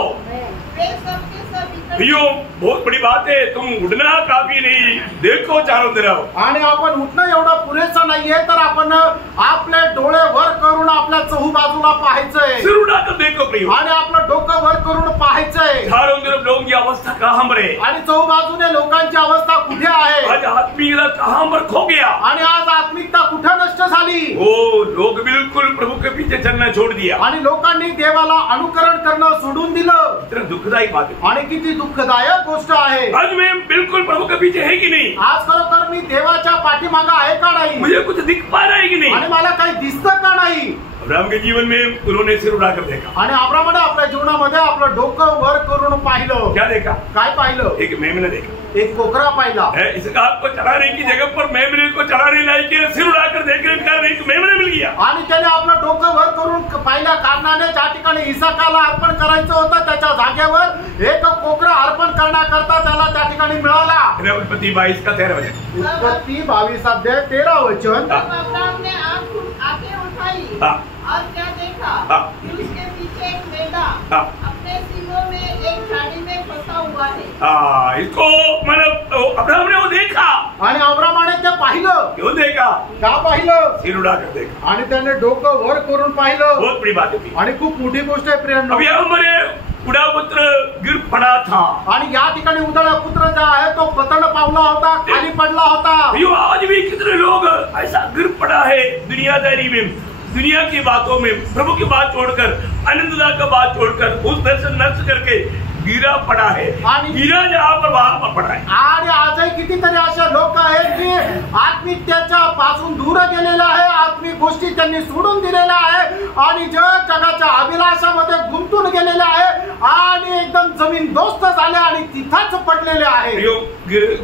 वे सबके सब इकट्ठे. प्रियो, बहुत बड़ी बात है, तुम उड़ना काफी नहीं, देखो चारों तरफ. आणि आपण उठणं एवढं पुरेसं नाहीये तर आपण आपले डोळे वर करून आपल्या चहूबाजूला पाहायचंय. सिर उड़ाकर देखो प्रियो. आणि आपलं डोकं वर करून पाहायचंय. चारों तरफ लोगों की अवस्था कहां पर है, आणि चौबाजूने लोकांची अवस्था कुठे आहे, आज आत्मीयता कहां पर खो गया, आणि आज आत्मिकता कुठे नष्ट झाली. वो लोग बिल्कुल प्रभु के पीछे चलना छोड़ दिया. आणि लोकांनी देवाला अनुकरण करणं सोडून दिलं. इतना दुखदायी बात है. आणि किती दुःखदायक गोष्ट आहे. आज मैं बिल्कुल प्रभु के पीछे है कि नहीं, आज खरोखर मी देवाच्या पाठीमागे आहे का नाही, मुझे कुछ दिख पा रहा है कि नहीं. आणि मला काही दिसतं का नाही. अब्राहम के जीवन में उन्होंने सिर उठाकर देखा. आणि अब्राहमाने आपल्या जीवनामध्ये आपलं डोकं वर करून पाहिलं. क्या देखा, काय पाहिलं, एक मेमना देखा. एक कोकरा पाहिला. इस घाट को चढ़ाने की जगह पर मेमने को चढ़ाने लाई के सिर उड़ाकर देखने के कारण एक मेमना मिल गया. आणि त्याने आपलं डोकं वर करून पाहिल्या कारणाने ज्या ठिकाणी इसाकाला अर्पण करायचं होतं त्याच्या जागेवर एक कोकरा अर्पण करण्याकरता त्याला त्या ठिकाणी मिळाला. उत्पत्ति 22 का 13 वचन. उत्पत्ति 22 अध्याय 13 वचन. तब अब्राहम ने आंखें उठाई और क्या देखा, उसके पीछे एक मेढ़ा अपने सींगों में एक झाड़ी में फंसा हुआ है. इसको मतलब अब्राहम ने वो देखा. आणि अब्राहमाने ते पाहिलं. क्यों देखा, का पाहिलं, सिर उड़ाकर देखा. आणि त्याने डोकं वर करून पाहिलं. बहुत बड़ी बात है. आणि खूप मोठी गोष्ट आहे प्रियांनो. अभी हमारे उड़ा पुत्र गिर पड़ा था. आणि या ठिकाणी उदळा पुत्र जो आहे तो पतन पावला होता, खाली पडला होता. आज भी कितने लोग ऐसा गिर पड़ा है दुनियादारी में, दुनिया की बातों में, प्रभु की बात छोड़कर, आनंददा का बात छोड़कर, उस दर्शन नष्ट करके गिरा पड़ा है. गिरा जहां पर वहां पर पड़ा है. आणि आजही कितीतरी अशा लोक आहेत की आत्मिकतेच्या पासून दूर गेलेला आहे, आत्मिक गोष्टी त्यांनी सोडून दिलेल्या आहे आणि जगाच्या अभिलाषामध्ये गुंतून गेलेले आहे आणि एकदम जमीन दोस्त झाले आणि तिथंच पडलेले आहे.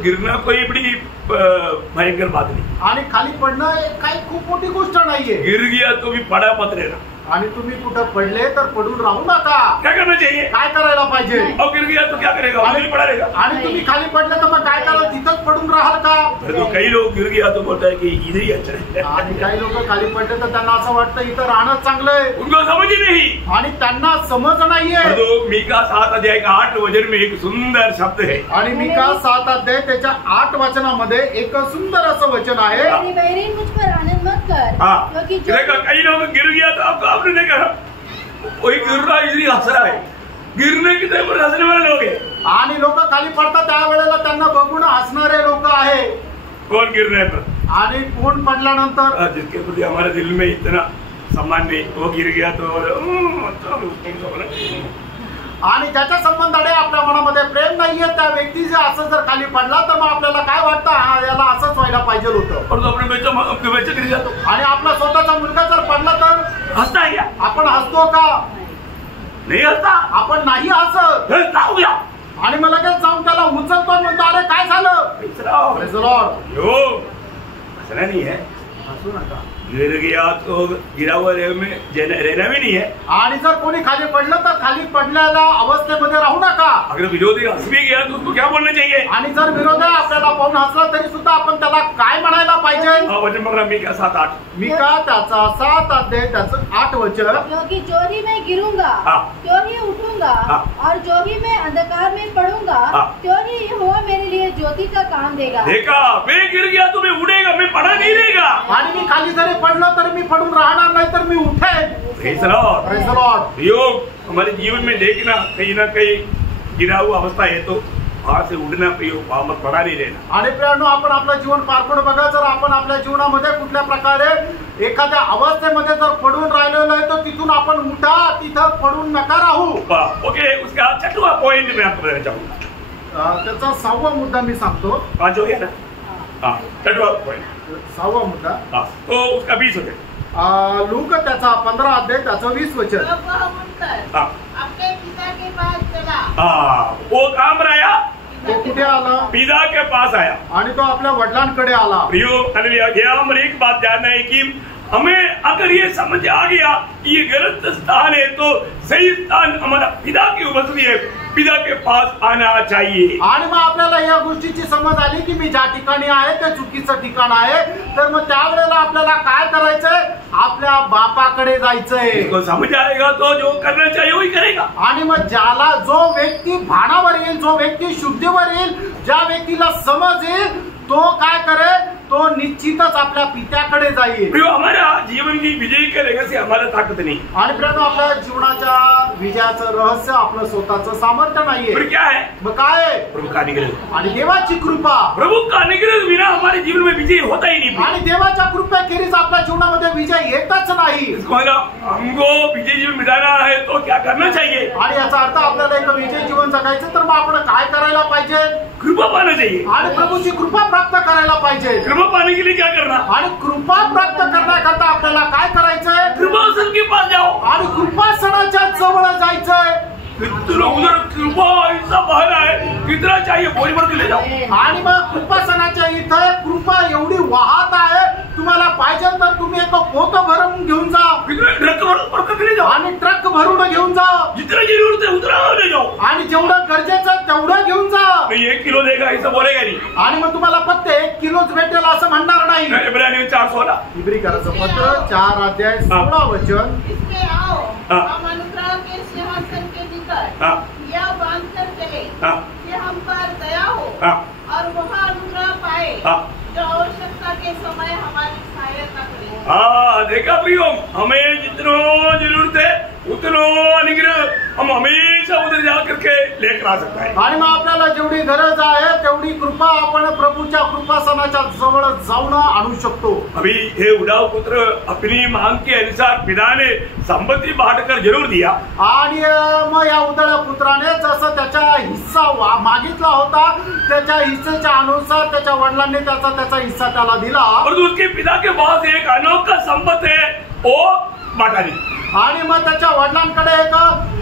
गिरना कोई बड़ी भयंकर बात नहीं. आणि खाली पडणं काही खूप मोठी गोष्ट नाहीये. गिर गया तो भी पड़ा मत रहना. आणि तुम्ही कुठं पडले तर पडून राहू नका. क्या करना चाहिए, काय करायला पाहिजे. और गिर गया तो क्या करेगा, वहीं पड़ा रहेगा. आणि तुम्ही खाली पडले तर मग काय कराल, तिथंच पडून राहाल का. तो कई लोग गिर गया तो बोलता है कि इधर ही अच्छा है. आणि काही लोक खाली पडले तर त्यांना असं वाटतं इथं राहणं चांगलंय. उनको समझ ही नहीं. आणि त्यांना समज नाहीये. तो मीका 7 अध्याय का 8 वचन में एक सुंदर शब्द है. आणि मीका 7 अध्याय त्याच्या 8 वचनामध्ये एक सुंदर असं वचन आहे. मेरी बहरीन मुझ पर आनंद मत कर, क्योंकि जो कई लोग गिर गया तो आपने नहीं कहा, कोई गिर रहा इसलिए हंस रहा है. गिरने की तरफ हंसने वाले लोग हैं. आणि लोक खाली पडतात त्यावेळेला त्यांना बघून हसणारे लोक आहे. कौन गिरने पर, आणि कोण पडल्यानंतर जिसके प्रति हमारे दिल में इतना सम्मान नहीं, वो गिर गया तो आणि ज्याच्या संबंधाने आपल्या मनामध्ये प्रेम नाहीये त्या व्यक्ती जे असं जर खाली पडला तर मग आपल्याला काय वाटतं, हा याला असंच व्हायला पाहिजे होतं. और तो अपने बच्चे गिर जातो. आणि आपला स्वतःचा मुलगा जर पडला तर हंसता है क्या, आपण हसतो का, नहीं हंसता. आपण नाही हसत. जाऊया आणि मग लगेच जाऊन त्याला उचलतो, म्हणतो अरे काय झालं. Praise the Lord. यो हंसना नहीं है. हसू नका. गिर गया तो गिरा हुआ रहना भी नहीं है. आणि जर कोणी खाली पडलं तर खाली पडलेल्या अवस्थेमध्ये राहू नका. अगर विरोधी हंस भी गया तो उसको क्या बोलना चाहिए. आणि जर विरोधी आपल्याला पाहून हसला तरी सुद्धा आपण त्याला काय म्हणायला पाहिजे. वचन बघा मीका 7:8. मीका त्याचा 7 अध्याय त्याचं 8 वचन. क्योंकि जो ही मैं गिरूंगा त्यों ही उठूंगा, और जो ही मैं अंधकार में पड़ूंगा त्यों ही यहोवा मेरे लिए ज्योति का काम देगा. देखा, मैं गिर गया तो मैं उड़ेगा, मैं पड़ा नहीं रहेगा. आणि मी खाली जरी पडलं तर मी पडून राहणार नाही, तर मी उठेन. Praise the Lord. Praise the Lord. योग हमारे जीवन में देखना कहीं ना कहीं गिरा हुआ अवस्था है तो वहां से उड़ना प्रयोग, वहां पर पड़ा नहीं रहना. आणि प्रियांनो, आपण आपलं जीवन पारखून बघा. जर आपण आपल्या जीवनामध्ये कुठल्या प्रकारे एखाद्या अवस्थेमध्ये जर पडून राहिलेलो आहे तर तिथून आपण उठा, तिथं पडून नका राहू. ओके, उसका 6वां पॉइंट मैं आपको देना चाहूंगा. त्याचा 6वा मुद्दा मी सांगतो. 5 हो गया ना. हाँ, 6वां पॉइंट 6वा मुद्दा. तो उसका 20 हो गया. लूक त्याचा 15 अध्याय त्याचं 20 वचन. तब वह उठकर अपने पिता के पास चला. वो कहाँ पर आया, तो कुठे आला, पिता के पास आया. आणि तो आपल्या वडिलांकडे आला. प्रियो, यहाँ पर एक बात जानना है कि हमें अगर ये समझ आ गया कि ये गलत स्थान है तो सही स्थान हमारा पिता की उपस्थिति है, पिता के पास आना चाहिए. आणि मग आपल्याला या गोष्टीची समज आली की मी ज्या ठिकाणी आहे ते चुकीचं ठिकाण आहे, तर मग त्यावेळेला आपल्याला काय करायचंय, आपल्या बापाकडे जायचंय. इसको समझ आएगा तो जो करना चाहिए वही करेगा. आणि मग ज्याला जो व्यक्ती भानावर येईल, जो व्यक्ती शुद्धीवर येईल, ज्या व्यक्तीला समज येईल तो काय करेल, तो निश्चितच आपल्या पित्याकडे जाईल. हमारा जीवन की विजय करेगा से हमारा ताकत नहीं. आणि प्रियांनो, आपल्या जीवनाच्या विजयाचं रहस्य आपलं स्वतःचं सामर्थ्य नाहीये। फिर क्या है? मग काय आहे? प्रभु का अनुग्रह। आणि देवाची कृपा। प्रभु का अनुग्रह बिना हमारे जीवन में विजय होता ही नहीं। आणि देवाच्या कृपेखेरीज आपल्या जीवनामध्ये विजय येतच नाही। इसको मतलब हमको विजय जीवन बिताना है तो क्या करना चाहिए? आणि याचा अर्थ आपल्याला एक विजय जीवन जगायचं तर मग आपण काय करायला पाहिजे? कृपा पाना चाहिए। आणि प्रभूची कृपा प्राप्त करायला पाहिजे। कृपा पाने के लिए क्या करना? आणि कृपा प्राप्त करण्याकरता आपल्याला काय करायचंय? कृपासन के पास जाओ। आणि कृपासनाच्या जवळ जायचंय। उधर कृपा ऐसा बह रहा है, कितना चाहिए बोरी भर के ले जाओ। आणि मग कृपासनाच्या इथे कृपा एवढी वाहत आहे, तुम्हाला पाहिजे तर तुम्ही एक पोतं भरून घेऊन जा। ट्रक भर के ले जाओ। आणि ट्रक भरून घेऊन जा। जितना जरूरत है उतना ले जाओ। आणि जेवढं गरजेचं तेवढं घेऊन जा। नहीं 1 किलो देगा ऐसा बोलेगा नहीं। आणि मग तुम्हाला फक्त 1 किलोच भेटेल असं म्हणणार नाही। इब्रानियों 4:16 इब्रिकराचं पत्र 4 अध्याय 16 वचन। इसलिए आओ हम अनुग्रह के सिंहासन के भीतर यह बांधकर चले कि हम पर दया हो और वह अनुग्रह पाए जो आवश्यकता के समय हमारी सहायता करे। देखा प्रियो, हमें जितनो जरूरत है उतनो अनुग्रह हम हमेशा उधर जा करके लेकर आ सकता है। आणि मग आपल्याला जेवढी गरज आहे तेवढी कृपा आपण प्रभूच्या कृपासनाच्या जवळ जाऊन आणू शकतो। अभी हे उडाव पुत्र अपनी मांग के अनुसार पिता ने संपत्ति बांटकर जरूर दिया। आणि मग या उदळ पुत्राने जसं त्याचा हिस्सा मागितला होता त्याच्या हिस्सेच्या अनुसार त्याच्या वडिलांनी त्याचा हिस्सा त्याला दिला। और उसके पिता के पास एक अनोखा संपत्ति है, वो बांटा नहीं। आणि मग त्याच्या वडिलांकडे एक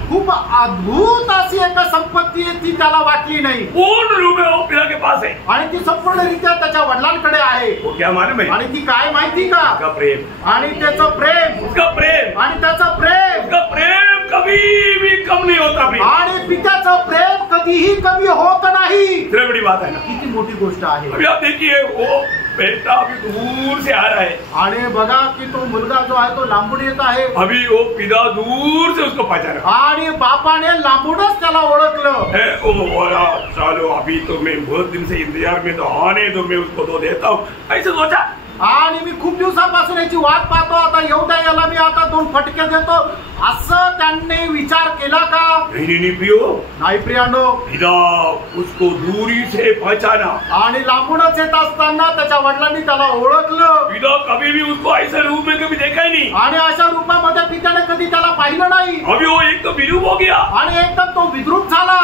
खूप अद्भुत अशी एक संपत्ती ती त्याला वाटली नाही। पूर्ण रूप में वो पिता के पास है आणि ती संपूर्णरित्या त्याच्या वडिलांकडे आहे। वो क्या मालूम है? आणि ती काय माहिती का? उसका प्रेम। आणि त्याचं प्रेम। उसका प्रेम। आणि त्याचं प्रेम। उसका प्रेम कभी भी कम नहीं होता। आणि पित्याचं प्रेम कधीही कमी होत नाही। इतनी बड़ी बात है ना, किती मोठी गोष्ट आहे। अभी आप देखिए वो बेटा अभी दूर से आ रहा है। आणि बघा की तो मुलगा जो आहे तो लांबून येत आहे। अभी वो पिता दूर से उसको पहचाना आणि बापाने लांबूनच त्याला ओळखलं। ओ बोला चलो अभी तो मैं बहुत दिन से इंतजार में तो आने दो, मैं उसको तो देता हूँ, ऐसे सोचा। आणि मी खूप दिवसापासून याची वाट पाहतो, आता येऊ द्या याला, मी आता 2 फटके देतो, असं त्यांनी विचार केला का? नहीं प्रियो, नाही प्रियानो। पिता उसको दूरी से पहचाना। आणि लांबूनच येत असताना त्याच्या वडिलांनी त्याला ओळखलं। पिता कभी भी उसको ऐसे रूप में कभी देखा ही नहीं। आणि अशा रूपामध्ये पित्याने कधी त्याला पाहिलं नाही। अभी वो एक तो विरूप हो गया आणि एकदम तो विद्रूप झाला।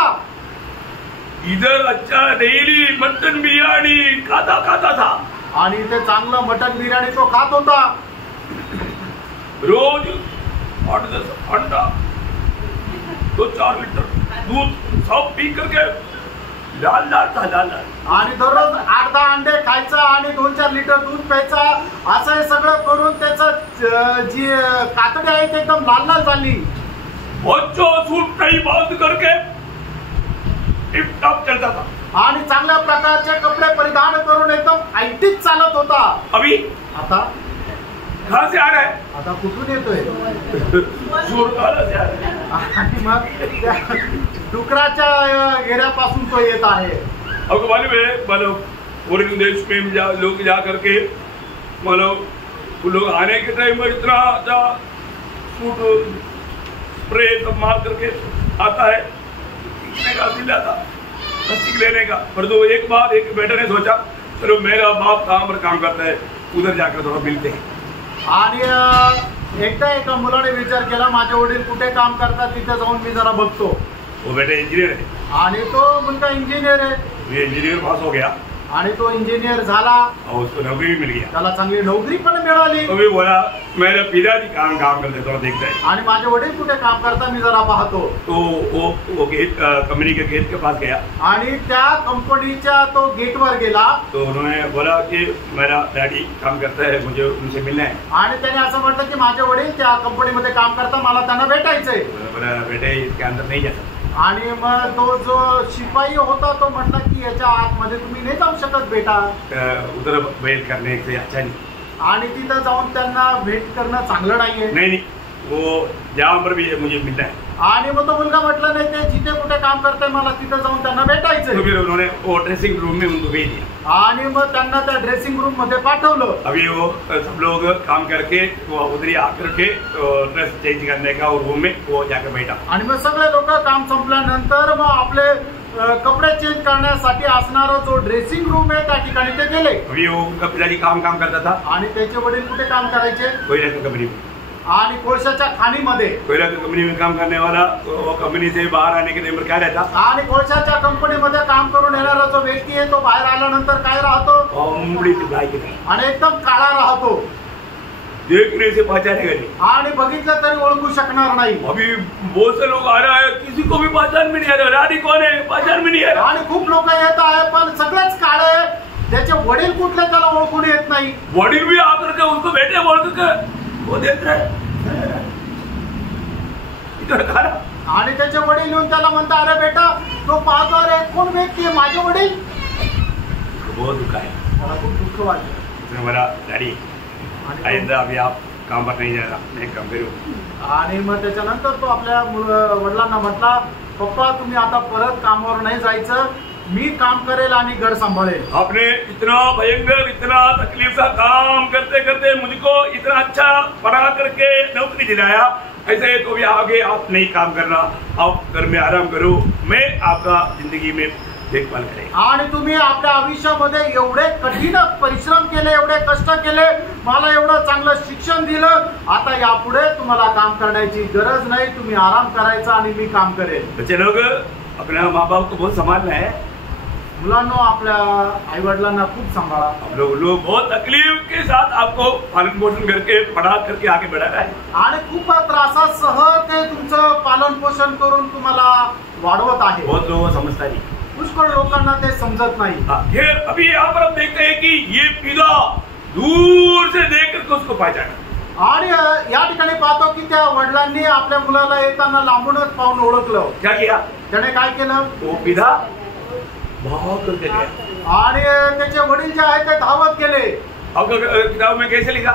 इधर अच्छा डेली मटन बिरयानी खाता था। आणि ते चांगलं मटन बिर्याणी तो खात होता। रोज 8-10 अंडा 2-4 लीटर दूध सब पी करके लाल था। आणि दररोज 8-10 अंडे खायचं आणि 2-4 लिटर दूध प्यायचं, असं हे सगळं करून त्याचं जी कातडी आहे ते एकदम लाल झाली। सूट काही बंद करके टिप टॉप चलता था। आणि चांगल्या प्रकारचे कपडे परिधान करून एकदम ऐटीत चालत होता। अभी आता कहाँ से आ रहा है? आता कुठून येतोय? जोरदार से आ रहा है। आणि मग डुकराच्या घेऱ्यापासून तो येत आहे। आपको मालूम है, मतलब फॉरेन देश में लोग जा करके मतलब लोग आने के टाइम में इतना अच्छा सूट स्प्रे सब मार करके आता है, सीख लेने का। पर तो एक बार एक बेटे ने सोचा चलो मेरा बाप काम पर काम करता है, उधर जाकर थोड़ा मिलते हैं। आणि एकदा एका मुलाने विचार केला माझे वडील कुठे काम करतात तिथे जाऊन मी जरा बघतो। वो बेटा इंजीनियर है। आणि तो मुलगा इंजिनियर आहे। ये इंजीनियर पास हो गया आणि तो इंजिनियर झाला और उसको नौकरी भी मिल गया। त्याला चांगली नोकरी पण मिळाली। तो भी बोला मेरा पिताजी काम करते थोड़ा देखता है। आणि माझे वडील कुठे काम करता मी जरा पाहतो। तो वो गेट कंपनी के गेट के पास गया आणि त्या कंपनीच्या तो गेटवर गेला। तो उन्होंने बोला कि मेरा डैडी काम करता है, मुझे उनसे मिलना है। आणि त्याने असं म्हटलं की माझे वडील त्या कंपनीमध्ये काम करता, मला त्यांना भेटायचंय। बोला बेटे इसके अंदर नहीं जा सकता। आणि मग तो जो शिपाई होता तो म्हटला की याच्या आतमध्ये तुम्ही नाही जाऊ शकत बेटा, उधर वेट करने से अच्छा नहीं। आणि तिथं जाऊन त्यांना भेट करणं चांगलं नाहीये। नहीं वो जहाँ पर भी मुझे मिलना है आणि मग तो मुलगा म्हटलं नाही ते जिथे कुठे काम करते मला तिथे जाऊन त्यांना भेटायचं. तो फिर उन्होंने वो ड्रेसिंग रूम में उनको भेज दिया. आणि मग त्यांना त्या ड्रेसिंग रूम मध्ये पाठवलं. अभी वो सब लोग काम करके वो उधर ही आकर के ड्रेस चेंज करने का और रूम में वो जाकर बैठा. आणि मग सगळे लोक काम संपल्यानंतर मग आपले कपडे चेंज करण्यासाठी असणारा जो ड्रेसिंग रूम आहे त्या ठिकाणी ते गेले. अभी वो उनका पिताजी काम करता था. आणि त्याचे वडील कुठे काम करायचे? कोयला की कंपनी में. आणि कोळशाच्या खाणीमध्ये. कोयला की कंपनी में काम करने वाला वो कंपनी से बाहर आने के टाइम क्या रहता? आणि कोळशाच्या कंपनीमध्ये काम करून येणारा जो व्यक्ती आहे तो बाहेर आल्यानंतर काय राहतो? उंबडी ब्लॅक आणि एकदम काळा राहतो. देखने से पहचानेगा नहीं. आणि बघितलं तरी ओळखू शकणार नाही. अभी बहुत से लोग आ रहा है, किसी को भी पहचान में नहीं आ रहा. रानी कौन है पहचान में नहीं आ रहा. आणि खूप लोक येत आहे पण सगळेच काळे. त्याचे वडील कुठले त्याला ओळखून येत नाही. वडील भी आकर के उसको बेटे बोल के वो देख रहे इधर खा रहा. आणि त्याचे वडील येऊन त्याला म्हणतात अरे बेटा तो पाहतो अरे कोण व्यक्ती आहे माझे वडील. बहुत दुख है. मला खूप दुःख वाटलं. हमारा डैडी आइंदा अभी आप काम पर नहीं जा रहा, मैं काम करूँ. आणि मग त्याच्यानंतर तो आपल्या वडिलांना म्हटला पप्पा तुम्ही आता परत कामावर नाही जायचं, मी काम करेल आणि घर सांभाळेल. आपने इतना भयंकर इतना तकलीफ का काम करते करते मुझको इतना अच्छा पढ़ा करके नौकरी दिलाया, ऐसे तो भी आगे आप नहीं काम करना, आप घर में आराम करो, मैं आपका जिंदगी में देखभाल करें. आणि तुम्ही आपल्या आयुष्यामध्ये एवढे कठीण परिश्रम केले, एवढे कष्ट केले, मला एवढं चांगलं शिक्षण दिलं, आता यापुढे तुम्हाला काम करण्याची गरज नाही, तुम्ही आराम करायचा आणि मी काम करेल. बच्चे लोग अपना माँ बाप को बहुत संभालना है. मुलांनो आपल्या आई वडिलांना खूप सांभाळा. आप लोग बहुत तकलीफ के साथ आपको पालन पोषण करके पढ़ा करके आगे बढ़ा रहा है. आणि खूप त्रासासह ते तुमचं पालन पोषण करून तुम्हाला वाढवत आहे. बहुत लोग समझता नहीं. पुष्कळ लोकांना ते समजत नाही. फिर अभी यहाँ पर हम देखते हैं कि ये पिता दूर से देख करके उसको पहचाना. आणि या ठिकाणी पाहतो की त्या वडिलांनी आपल्या मुलाला येताना लांबूनच पाहून ओळखलं. क्या किया? त्याने काय केलं? वो पिता भाग करके गया. आणि त्याचे वडील जे आहेत ते धावत गेले. आपका किताब में कैसे लिखा?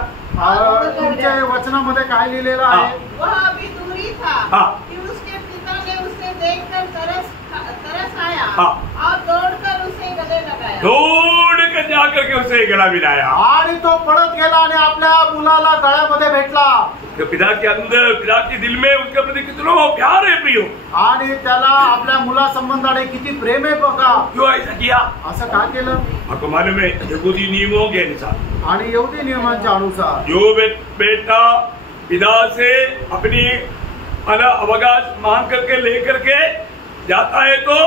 तुमच्या वचनामध्ये काय लिहिलेलं आहे? वह अभी दूरी था कि उसके पिता ने उसे देखकर तरस आया और दौड़कर उसे गले लगाया. दौड़ कर जाकर के उसे गला मिलाया. आणि तो पळत गेला आणि आपल्या मुलाला गळ्यामध्ये भेटला. पिता के अंदर पिता के दिल में उनके प्रति कितना प्यार है प्रियो. आणि त्याला आपल्या मुला संबंधाने किती प्रेम आहे बघा. क्यों ऐसा किया? असं का केलं? आपको मालूम है यहूदी नियमों के अनुसार, आणि यहूदी नियमांच्या अनुसार जो बेटा पिता से अपनी अवकाश मांग करके लेकर के जाता है तो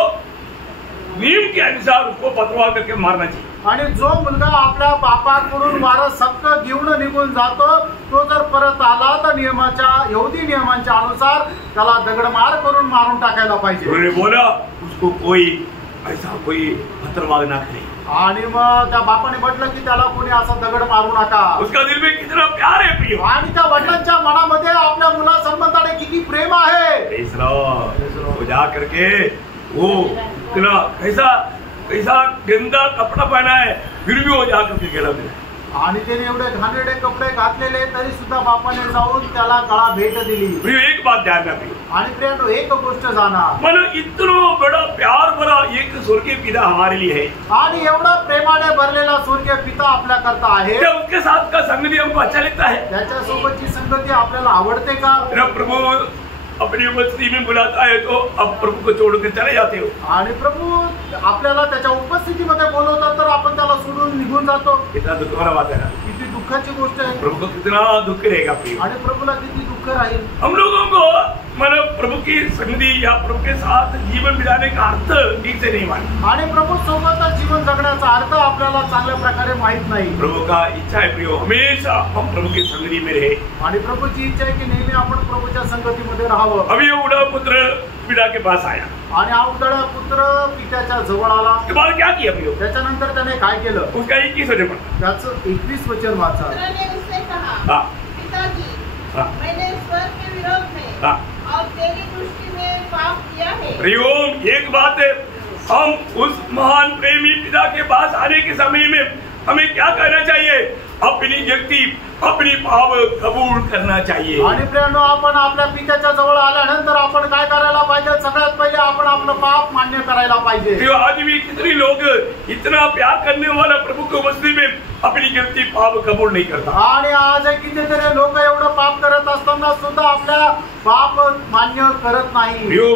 नियम के अनुसार उसको पथरवा करके मारना चाहिए. आणि जो मुलगा आपल्या बापाकडून वारस हक्क घेऊन निघून जातो तो जर परत आला तर यहूदी नियमांच्या अनुसार त्याला दगडमार करून मारून टाकायला पाहिजे. उन्होंने बोला उसको कोई ऐसा कोई पथरवाह ना करे. आणि मग त्या बापाने म्हटलं की त्याला कोणी असा दगड मारू नका. उसका दिल में कितना प्यार है प्रियो. आणि त्या वडिलांच्या मनामध्ये आपल्या मुला संबंधाने किती प्रेम आहे. वो जा करके वो इतना कैसा गंदा कपड़ा पहना है फिर भी वो जा करके गला मिला. आणि त्याने एवढे घाणेरडे कपडे घातलेले तरी सुद्धा बापाने जाऊन त्याला गळा भेट दिली. एक बात ध्यान रखिए. आणि प्रियांनो एक गोष्ट जाणार, मन इतना बड़ा प्यार भरा एक स्वर्गीय पिता हमारे लिए है. आणि एवढा प्रेमाने भरलेला स्वर्गीय पिता आपल्या करता आहे. क्या उसके साथ का संगति हमको अच्छा लगता है? त्याच्या सोबतची संगती आपल्याला आवडते का? प्रभु अपनी उपस्थिति में बुलाता है तो अब प्रभु को छोड़कर चले जाते हो. आणि प्रभू आपल्याला त्याच्या उपस्थितीमध्ये बोलवतात तर आपण त्याला सोडून निघून जातो. कितना दुख भरा बात है ना. किती दुःखाची गोष्ट आहे. प्रभु को कितना दुख रहेगा प्रिय. आणि प्रभूला किती दुःख राहील. हम लोगों को मतलब प्रभु की संगति या प्रभु के साथ जीवन बिताने का अर्थ ठीक से नहीं मालूम. आणि प्रभू सोबत जीवन जगण्याचा अर्थ आपल्याला चांगल्या प्रकारे माहित नाही. प्रभु का इच्छा है प्रियो हमेशा हम प्रभु की संगति में रहे. आणि प्रभूची इच्छा आहे की नेहमी आपण प्रभूच्या संगतीमध्ये राहावं. अभी उड़ा पुत्र पिता के पास आया. आणि हा उदळा पुत्र पित्याच्या जवळ आला. के बाद क्या किया प्रियो? त्याच्यानंतर त्याने काय केलं? उसका 21 वचन पढ़ा. त्याचं 21 वचन वाचा. पुत्र ने उससे कहा, पिताजी, मैंने स्वर्ग के विरोध में और तेरी दृष्टि में पाप किया है. प्रियो एक बात है, हम उस महान प्रेमी पिता के पास आने के समय में हमें क्या कहना चाहिए? अपनी व्यक्ति अपनी पाप कबूल करना चाहिए। आणि प्रियांनो, आपण आपल्या पित्याच्या जवळ आल्यानंतर आपण काय करायला पाहिजे? सगळ्यात पहिले आपण आपलं पाप मान्य करायला पाहिजे। तो आज भी कितने लोग इतना प्यार करने वाला प्रभु को मसीह में अपनी गलती पाप कबूल नहीं करता। आणि आज कितीतरी लोक एवढं पाप करत असताना सुद्धा आपल्या पाप मान्य करत नाही।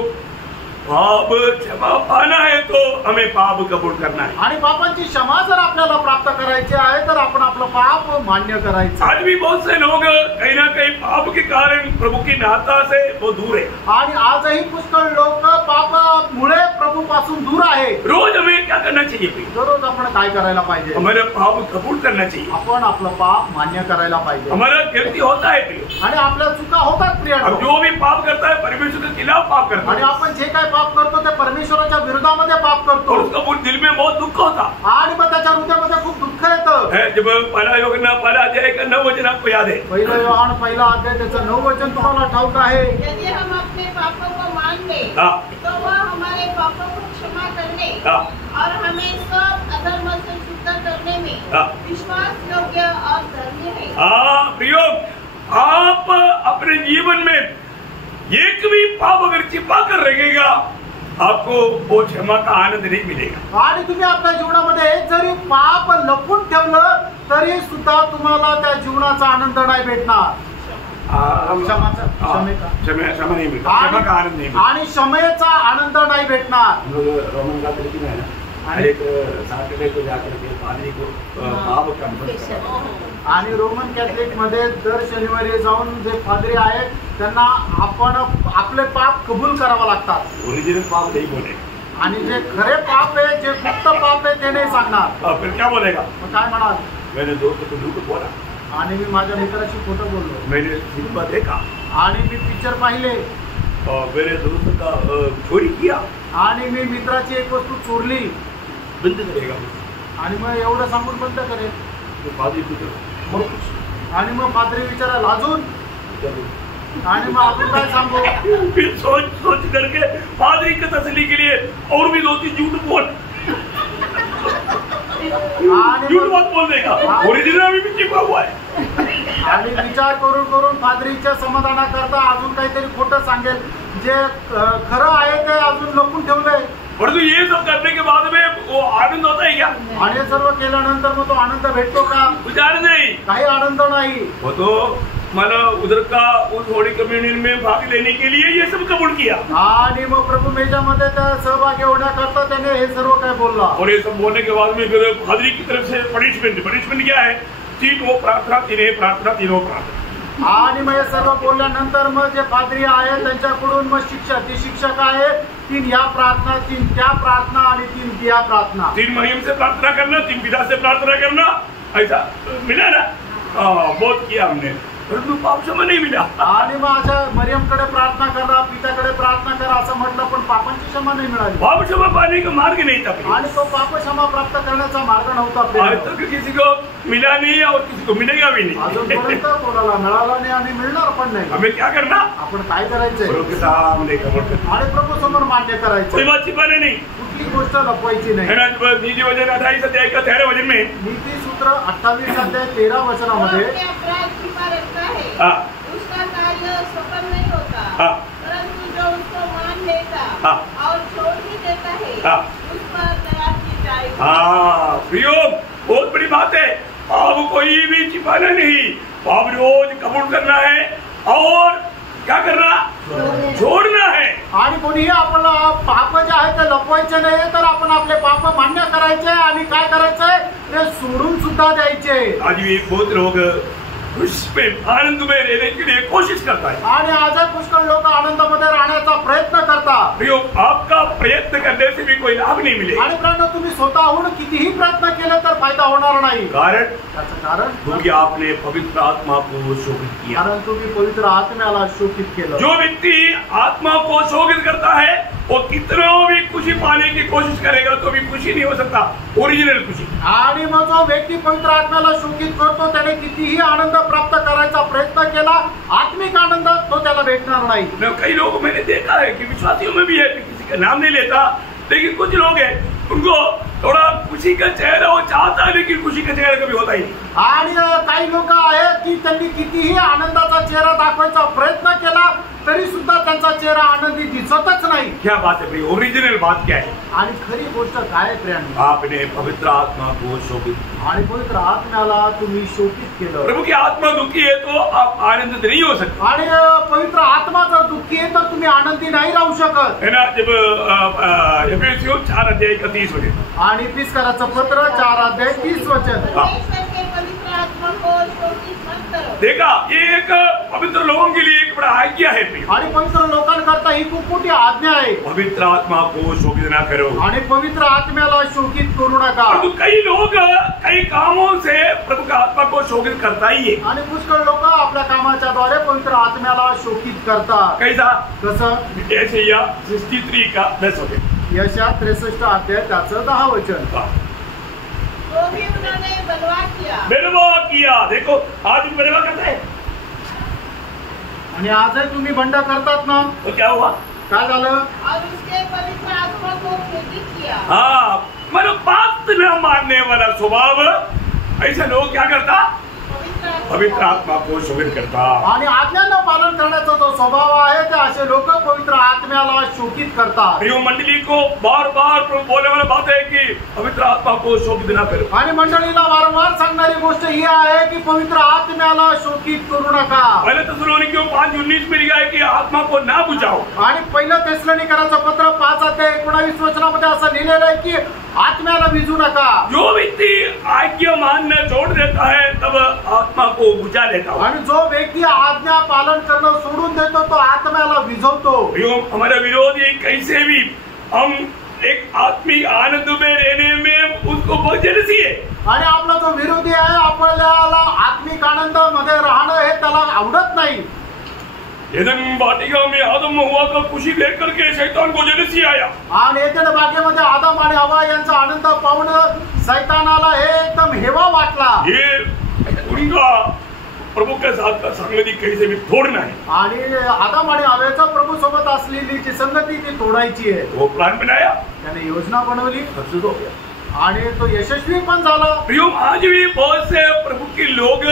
पाप क्षमा पाना है तो हमें पाप कबूल करना है। आणि पापांची क्षमा जर आपल्याला प्राप्त करायची आहे तर आपण आपलं पाप मान्य करायचं। आज भी बहुत से लोग कहीं ना कहीं पाप के कारण प्रभु की नाता से वो दूर है। आणि आजही पुष्कळ लोक पापामुळे प्रभु पासून दूर आहे। रोज हमें क्या करना चाहिए? दररोज आपण काय करायला पाहिजे? हमारा पाप कबूल करना चाहिए। आपण आपलं पाप मान्य करायला पाहिजे। हमारा गलती होता है आणि आपल्या चुका होतात प्रियांनो। जो भी पाप करता है परमेश्वर के खिलाफ पाप करता है। आणि आपण जे काय पाप करतो ते परमेश्वराच्या विरोधामध्ये पाप करतो। और उसका दिल में बहुत दुख होता। आणि मग त्याच्या हृदयामध्ये खूप दुःख येतं। जब पहला योहन्ना पहला अध्याय का 9 वचन आपको याद है? पहिला योहान पहिला अध्याय त्याचं 9 वचन तुम्हाला ठाऊक आहे? यदि हम अपने पापों को मान लें तो वह हमारे पापों को क्षमा करने और हमें सब अधर्म से शुद्ध करने में विश्वास योग्य और धर्मी है। प्रियो, आप अपने जीवन में एक भी पाप अगर छिपा कर रखेगा आपको वो क्षमा का आनंद नहीं मिलेगा। आणि तुम्ही आपल्या जीवनामध्ये एक जरी पाप लपून ठेवलं तरी सुद्धा तुम्हाला त्या जीवनाचा आनंद नाही भेटणार। क्षमा नहीं मिलता, क्षमा का आनंद नहीं मिलता। आणि क्षमेचा आनंद नाही भेटणार। रोमन कैथोलिक में है ना, एक सैटरडे को जाकर के पादरी को पाप कन्फेस करना। आणि रोमन कॅथलिक मध्ये दर शनिवारी जाऊन जे पादरी आहेत त्यांना आपण आपले पाप कबूल करावं लागतात। ओरिजिनल पाप नहीं बोले आणि जे खरे पाप आहे, जे गुप्त पाप आहे ते नाही सांगणार। फिर क्या बोलेगा? मग काय म्हणाल? मैंने दोस्त को झूठ बोला, आणि मी माझ्या मित्राशी खोटं बोललो, मैंने सिनेमा देखा, आणि मी पिक्चर पाहिले, मेरे दोस्त का चोरी किया, आणि मी मित्राची एक वस्तू चोरली, बंद करेगा। आणि मग एवढं सांगून बंद करेल। पादरी आणि मग पादरी विचारायला अजून, आणि मग अजून काय सांगू? फिर सोच सोच करके पादरी की तसल्ली के लिए और भी 2-3 झूठ बोल, झूठ मत बोल देगा, ओरिजिनल भी छिपा हुआ है। आणि विचार करून करून पादरीच्या समाधानाकरता अजून काहीतरी खोटं सांगेल, जे खरं आहे ते अजून लपून ठेवलंय। परंतु ये सब करने के बाद में वो आनंद होता है क्या? आणि हे सर्व केल्यानंतर मग तो आनंद भेटतो का? कुछ आनंद नहीं, काही आनंद नाही। वो तो माना उधर का उस होली कम्युनियन में भाग लेने के लिए ये सब कबूल किया, आणि मग प्रभु मेजामध्ये त्या सहभागी होण्याकरता त्याने हे सर्व काय बोलला। और ये सब बोलने के बाद में फिर पादरी की तरफ से पनिशमेंट क्या है? 3 प्रार्थना 3 प्रार्थना 3 प्रार्थना। आणि मग हे सर्व बोलल्यानंतर मग जे पादरी आहे त्यांच्याकडून मग शिक्षा, ती शिक्षा काय आहे? 3 या प्रार्थना, 3 त्या प्रार्थना आणि 3 त्या प्रार्थना। 3 मरियम से प्रार्थना करना, 3 पिता से प्रार्थना करना, ऐसा मिला ना? बहुत किया हमने, परंतु पाप क्षमा नहीं मिला। आणि मग अशा मरियमकडे प्रार्थना करा, पित्याकडे प्रार्थना करा असं म्हटलं, पण पापांची क्षमा नाही मिळाली। पाप क्षमा पाने का मार्ग नहीं था, आणि तो पाप क्षमा प्राप्त करण्याचा मार्ग नव्हता। आज तक किसी को मिला नहीं और किसी को मिलेगा भी नहीं। अजूनपर्यंत कोणाला मिळाला नाही आणि मिळणार पण नाही। हमें क्या करना? आपण काय करायचंय? प्रभु के सामने कबूल करना, आणि प्रभु समोर मान्य करायचं। कोई बात छिपाने नहीं, कुठली गोष्ट लपवायची नाही। है ना? नीति वचन 28 अध्याय का 13 वचन में नीति सूत्र 28 अध्याय 13 वचनामध्ये अपने अपराध छिपा रखता है, उसका कार्य सफल नहीं होता, परंतु जो उसको मान लेता और छोड़ भी देता है उस पर दया की जाएगी। प्रियो, बहुत बड़ी बात है, पाप कोई भी छिपाना नहीं, पाप रोज कबूल करना है और क्या करना? छोड़ना है। आणि कोणीही आपला पाप जे आहे ते लपवायचे नाही, तर आपण आपले पाप मान्य करायचे आणि काय करायचंय ते सोडून सुद्धा द्यायचे। आज भी बहुत लोग उसमें आनंद में रहने के लिए कोशिश करता है, आणि आज पुष्कळ लोक आनंदामध्ये राहण्याचा प्रयत्न करतात। प्रियो, आपका प्रयत्न करने से भी कोई लाभ नहीं मिलेगा। आणि प्रियो, तुम्ही स्वतःहून कितीही प्रयत्न केले तर फायदा होणार नाही। कारण त्याचं कारण क्योंकि आपने पवित्र आत्मा को शोकित किया। कारण तुम्ही पवित्र आत्म्याला शोकित केलं। जो व्यक्ति आत्मा को शोकित करता है वो कितना भी खुशी पाने की कोशिश करेगा तो भी खुशी नहीं हो सकता, ओरिजिनल खुशी। आणि मग जो व्यक्ती पवित्र आत्म्याला शोकित करतो त्याने कितीही आनंद प्राप्त करायचा प्रयत्न केला, आत्मिक आनंद तो त्याला भेटणार नाही। कई लोग मैंने देखा है कि विश्वासियों में भी है, किसी का नाम नहीं लेता, लेकिन कुछ लोग हैं उनको थोड़ा खुशी का चेहरा वो चाहता है, लेकिन खुशी का चेहरा कभी होता ही नहीं. आणि काही लोक आहेत की त्यांनी कितीही आनंदाचा चेहरा दाखवायचा प्रयत्न केला तरी सुद्धा त्यांचा चेहरा आनंदी दिसतच नाही. क्या बात है भाई, ओरिजिनल बात क्या है? आणि खरी गोष्ट काय आहे प्रियांनो? आपने पवित्र आत्मा को शोभित, आणि पवित्र आत्म्याला तुम्ही शोभित केलं. प्रभु की आत्मा दुखी है तो आप आनंदित नहीं हो सकते. आणि पवित्र आत्मा जर दुःखी आहे तर तुम्ही आनंदी नाही राहू शकत. है ना. जब एफेसियों 4:31 आणि इफिसकराचं पत्र 4:30 परमेश्वर के पवित्र आत्मा को शोभित मत करो. देखा, ये एक पवित्र लोगों के लिए एक बड़ा आज्ञा है. आणि पवित्र लोकांकरता ही खूप मोठी आज्ञा आहे. पवित्र आत्मा को शोभित ना करो. आणि पवित्र आत्म्याला शोकित करू नका. परंतु कई लोग कई कामों से प्रभु का आत्मा को शोभित करता ही है. आणि पुष्कळ लोक आपल्या कामाच्या द्वारे पवित्र आत्म्याला शोकित करतात. कैसा? कसं? यशाया 63 का 10. यशा 63 अध्याय त्याचं 10 वचन. तो भी उन्होंने बलवा किया. बलवा किया. देखो, आज भी बलवा करता है. आणि आजही तुम्ही बंड करतात ना. तो क्या हुआ? काय झालं? और उसके पवित्र आत्मा को खेदित किया. हाँ, मतलब बात न मानने वाला स्वभाव, ऐसे लोग क्या करता? पवित्र आत्मा को शोभित करता. आणि आज्ञांना पालन करण्याचा जो स्वभाव आहे ते असे लोक पवित्र आत्म्याला शोकित करतात. प्रिय मंडली को बार बार प्रभु बोलने वाला बात है कि पवित्र आत्मा को शोकित न करो. आणि मंडळीला वारंवार सांगणारी गोष्ट ही आहे की पवित्र आत्म्याला शोकित करू नका. पहले तेसलोनिकियों 5:19 में लिखा है कि आत्मा को ना बुझाओ. आणि पहिलं तेसलोनिकराचं पत्र 5:19 असं लिहिलेलं आहे की आत्म्याला विझू नका. जो व्यक्ति आज्ञा मानना छोड़ देता है तब आत्मा को बुझा लेता है. आणि जो व्यक्ती आज्ञा पालन करणं सोडून देतो तो आत्म्याला विझवतो. हमारा विरोधी कैसे भी हम एक आत्मिक आनंद में रहने में उसको बहुत जेलसी है. आणि आपला जो विरोधी आहे आपल्याला आत्मिक आनंद मध्ये राहणं हे त्याला आवडत नाही. एदन वाटिका में आदम हवा का खुशी देख करके शैतान को जेलसी आया. आणि एदन बागेमध्ये आदम आणि हवा यांचा आनंद पाहून शैतानाला हे एकदम हेवा वाटला. ये उनका प्रभु के साथ का संगति कैसे भी तोड़ना है. आणि आदम आणि हवेचा प्रभू सोबत असलेली जी संगती ती तोडायची आहे. वो प्लान बनाया, त्याने योजना बनवली सक्सेस हो गया. आणि तो यशस्वी पण झाला. प्रियो, आज भी बहुत से प्रभु के लोग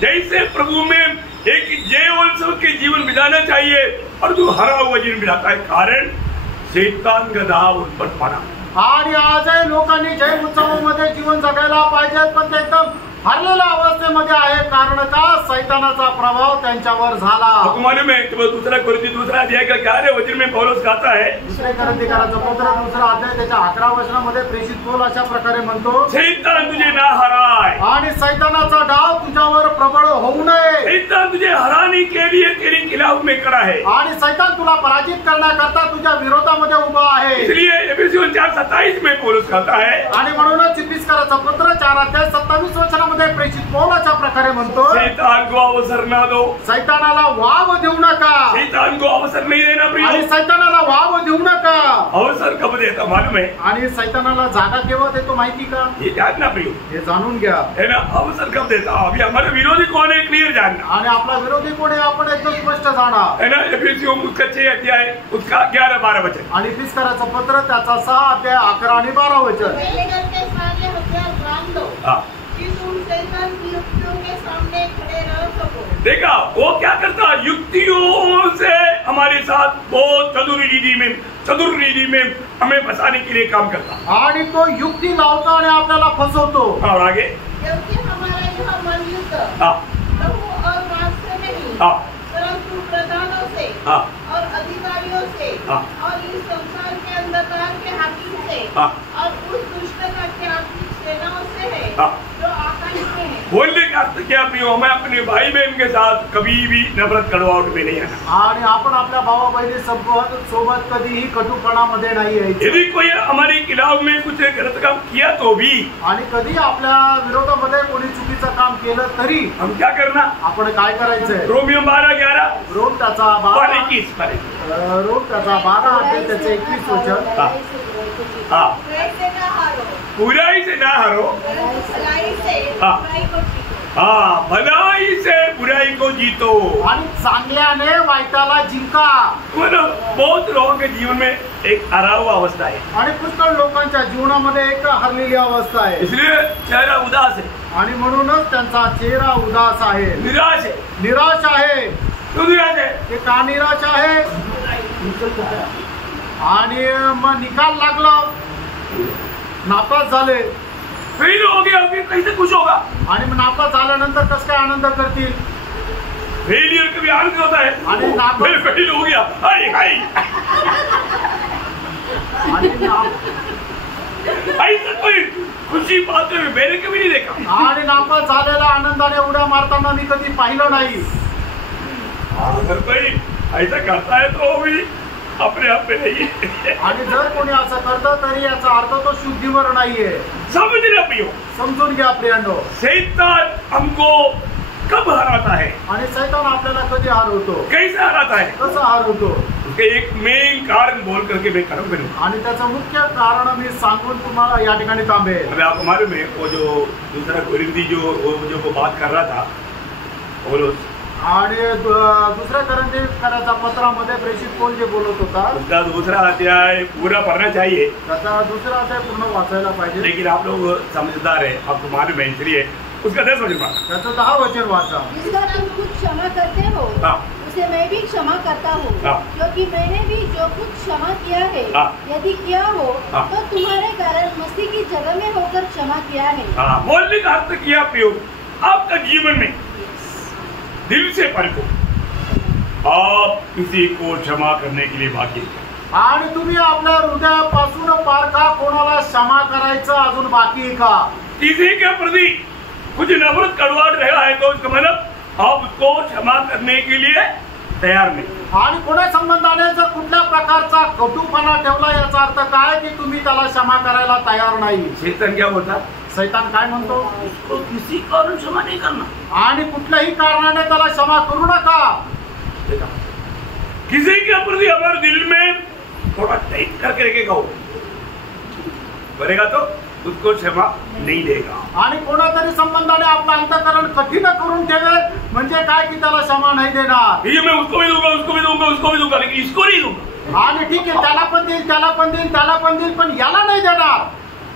जैसे प्रभु में एक जय उत्सव के जीवन बिताना चाहिए और तू हरा हुआ जीवन बिताता है. कारण शैतान का दाव उन पर पड़ा. आणि आजही लोकांनी जय उत्सवामध्ये जीवन जगायला पाहिजे पण ते एकदम हरलेल्या अवस्थेमध्ये आहे. कारण का? शैतानाचा प्रभाव त्यांच्यावर झाला. आपको मालूम है कि दूसरा अध्याय का 11 वचन में पौलुस कहता है, दुसरे कोरिन्थीकराचं पत्र 2 अध्याय त्याच्या 11 वचनामध्ये प्रेषित पौल अशा प्रकारे म्हणतो, शैतान तुझे ना हराए. आणि शैतानाचा डाव तुझ्यावर प्रबळ होऊ नये. शैतान तुझे हराने के लिए तेरे खिलाफ में खड़ा है. आणि शैतान तुला पराजित करण्याकरता तुझ्या विरोधामध्ये उभा आहे. इसलिए एफेसियों 4:27 में पौलुस कहता है, आणि म्हणूनच इफिसकराचं पत्र 4 अध्याय 27 वचनामध्ये प्रेषित पौल अशा प्रकारे म्हणतो, शैतान को अवसर ना दो. शैतानाला वाव देऊ नका. शैतान को अवसर नहीं देना. आणि प्रिय, शैतानाला वाव देऊ नका. अवसर कब देता मालूम है? आणि शैतानाला जागा केव्हा देतो माहिती का? ये जानना प्रियो, हे जाणून घ्या. है ना. अवसर कब देता? अभी हमारे विरोधी कौन है क्लियर जानना. आणि आपला विरोधी कोण आहे आपण एकदम स्पष्ट जाणार. है ना. एफेसियों उसका 6 अध्याय उसका 11-12 वचन. आणि इफिसकराचं पत्र त्याचा 6 अध्याय 11 आणि 12 वचन. परमेश्वर के सारे हथियार बांध लो हाँ, कि तुम शैतान की युक्तियों के सामने खड़े रह सको. देखा वो क्या करता? युक्तियों से हमारे साथ बहुत चतुर रीति में हमें फंसाने के लिए काम करता. आणि तो युक्ती लावतो आणि आपल्याला फसवतो. और आगे. क्योंकि हमारा यह मल्लयुद्ध हाँ, लहू और मांस से नहीं हाँ, परंतु प्रधानों से हाँ, और अधिकारियों से हाँ, और इस संसार के अंधकार के हाकिम से हाँ, और उस दुष्टता की आत्मिक सेनाओं से है हाँ. जो आकाश में है. बोलने का अर्थ क्या प्रियो? मैं अपने भाई बहन के साथ कभी भी नफरत कड़वाहट में नहीं आना. आणि आपण आपल्या भावा बहिणी सोबत कधीही कटुपणामध्ये नाही यायचं. यदि कोई हमारे खिलाफ में कुछ गलत काम किया तो भी आणि कधी आपल्या विरोधामध्ये कोणी चुकीचं काम केलं तरी हम क्या करना? आपण काय करायचंय? रोमियो 12:11 रोम त्याचा 21 रोम त्याचा 12 अध्याय त्याचे 21 वचन. वैसे न हारो, बुराई से ना हारो, भलाई से हाँ. बुराई को जीतो. हाँ, भलाई से बुराई को जीतो। आणि चांगल्याने वाईटाला जिंका। मतलब बहुत लोगों के जीवन में एक हरा हुआ अवस्था है आणि पुष्कळ लोकांच्या जीवनामध्ये एक हरलेली अवस्था आहे, इसलिए चेहरा उदास है, आणि म्हणूनच त्यांचा चेहरा उदास आहे, निराश है। निराश आहे। क्यों निराश है? ते का निराश आहे? आणि मग निकाल लागला, नापास झाले, फेल हो गया, फिर कैसे खुश होगा? आणि मग नापास झाल्यानंतर कसं काय आनंद करतील? फेलियर कभी आनंद होता है? आणि नापास मैं फेल हो गया, हाय हाय, आणि ऐसा कोई खुशी पाते हुए मैंने कभी नहीं देखा। आणि नापास झालेला आनंदाने उड्या मारताना मी कधी पाहिलं नाही। अगर कोई ऐसा करता है तो भी अपने आप में नहीं है। आणि जर कोणी असं करतं तरी याचा अर्थ तो शुद्धीवर नाहीये। समझना प्रियो, समजून घ्या प्रियांनो, शैतान हमको कब हराता है? आणि शैतान आपल्याला कधी हरवतो? कैसे हराता है? कसं हरवतो? उसके एक मेन कारण बोल करके मैं खत्म करूंगा। आणि त्याचं मुख्य कारण मी सांगून तुम्हाला या ठिकाणी थांबेल। अभी आपको मालूम है वो जो दूसरा कोरिंथी जो बात कर रहा था पौलुस, आणि दुसऱ्या कोरिंथीकरांच्या पत्रामध्ये प्रेषित पौल जे बोलत होता, उसका दूसरा अध्याय पूरा पढ़ना चाहिए, त्याचा दुसरा अध्याय पूर्ण वाचायला पाहिजे। लेकिन आप लोग समझदार है, आपको मालूम है, इसलिए उसका 10 वचन पढ़ना। त्याचं 10 वचन वाचा। जिसका तुम कुछ क्षमा करते हो उसे मैं भी क्षमा करता हूँ, क्योंकि मैंने भी जो कुछ क्षमा किया है यदि किया हो तो तुम्हारे कारण मसीह की जगह में होकर क्षमा किया है। बोलने का अर्थ किया प्रयोग आपका जीवन में दिल से परखो, आप किसी को क्षमा करने के लिए बाकी है। आणि तुम्ही आपल्या हृदयापासून पारखा, कोणाला क्षमा करायचं अजून बाकी आहे का? किसी के प्रति कुछ नफरत कड़वाहट रहा है तो उसका मतलब आप उसको क्षमा करने के लिए तैयार नहीं। आणि कोणा संबंधाने जर कुठल्या प्रकारचा कटुपणा ठेवला याचा अर्थ काय की तुम्ही त्याला क्षमा करायला तयार नाही। शैतान क्या बोलता? शैतान काय म्हणतो? उसको किसी कारण क्षमा नहीं करना, आणि कुठल्याही कारणाने त्याला क्षमा करू नका। किसी के प्रति हमारे दिल में थोड़ा टाइट करके रखेगा, वो करेगा तो उसको क्षमा नहीं देगा। आणि कोणातरी संबंधाने आपलं अंतःकरण कठीण करून ठेवेल म्हणजे काय की त्याला क्षमा नाही देणार। ये मैं उसको भी दूंगा, उसको भी दूंगा, उसको भी दूंगा, लेकिन इसको नहीं दूंगा। आणि ठीक आहे, त्याला पण देईल, त्याला पण देईल, त्याला पण देईल, पण याला नाही देणार।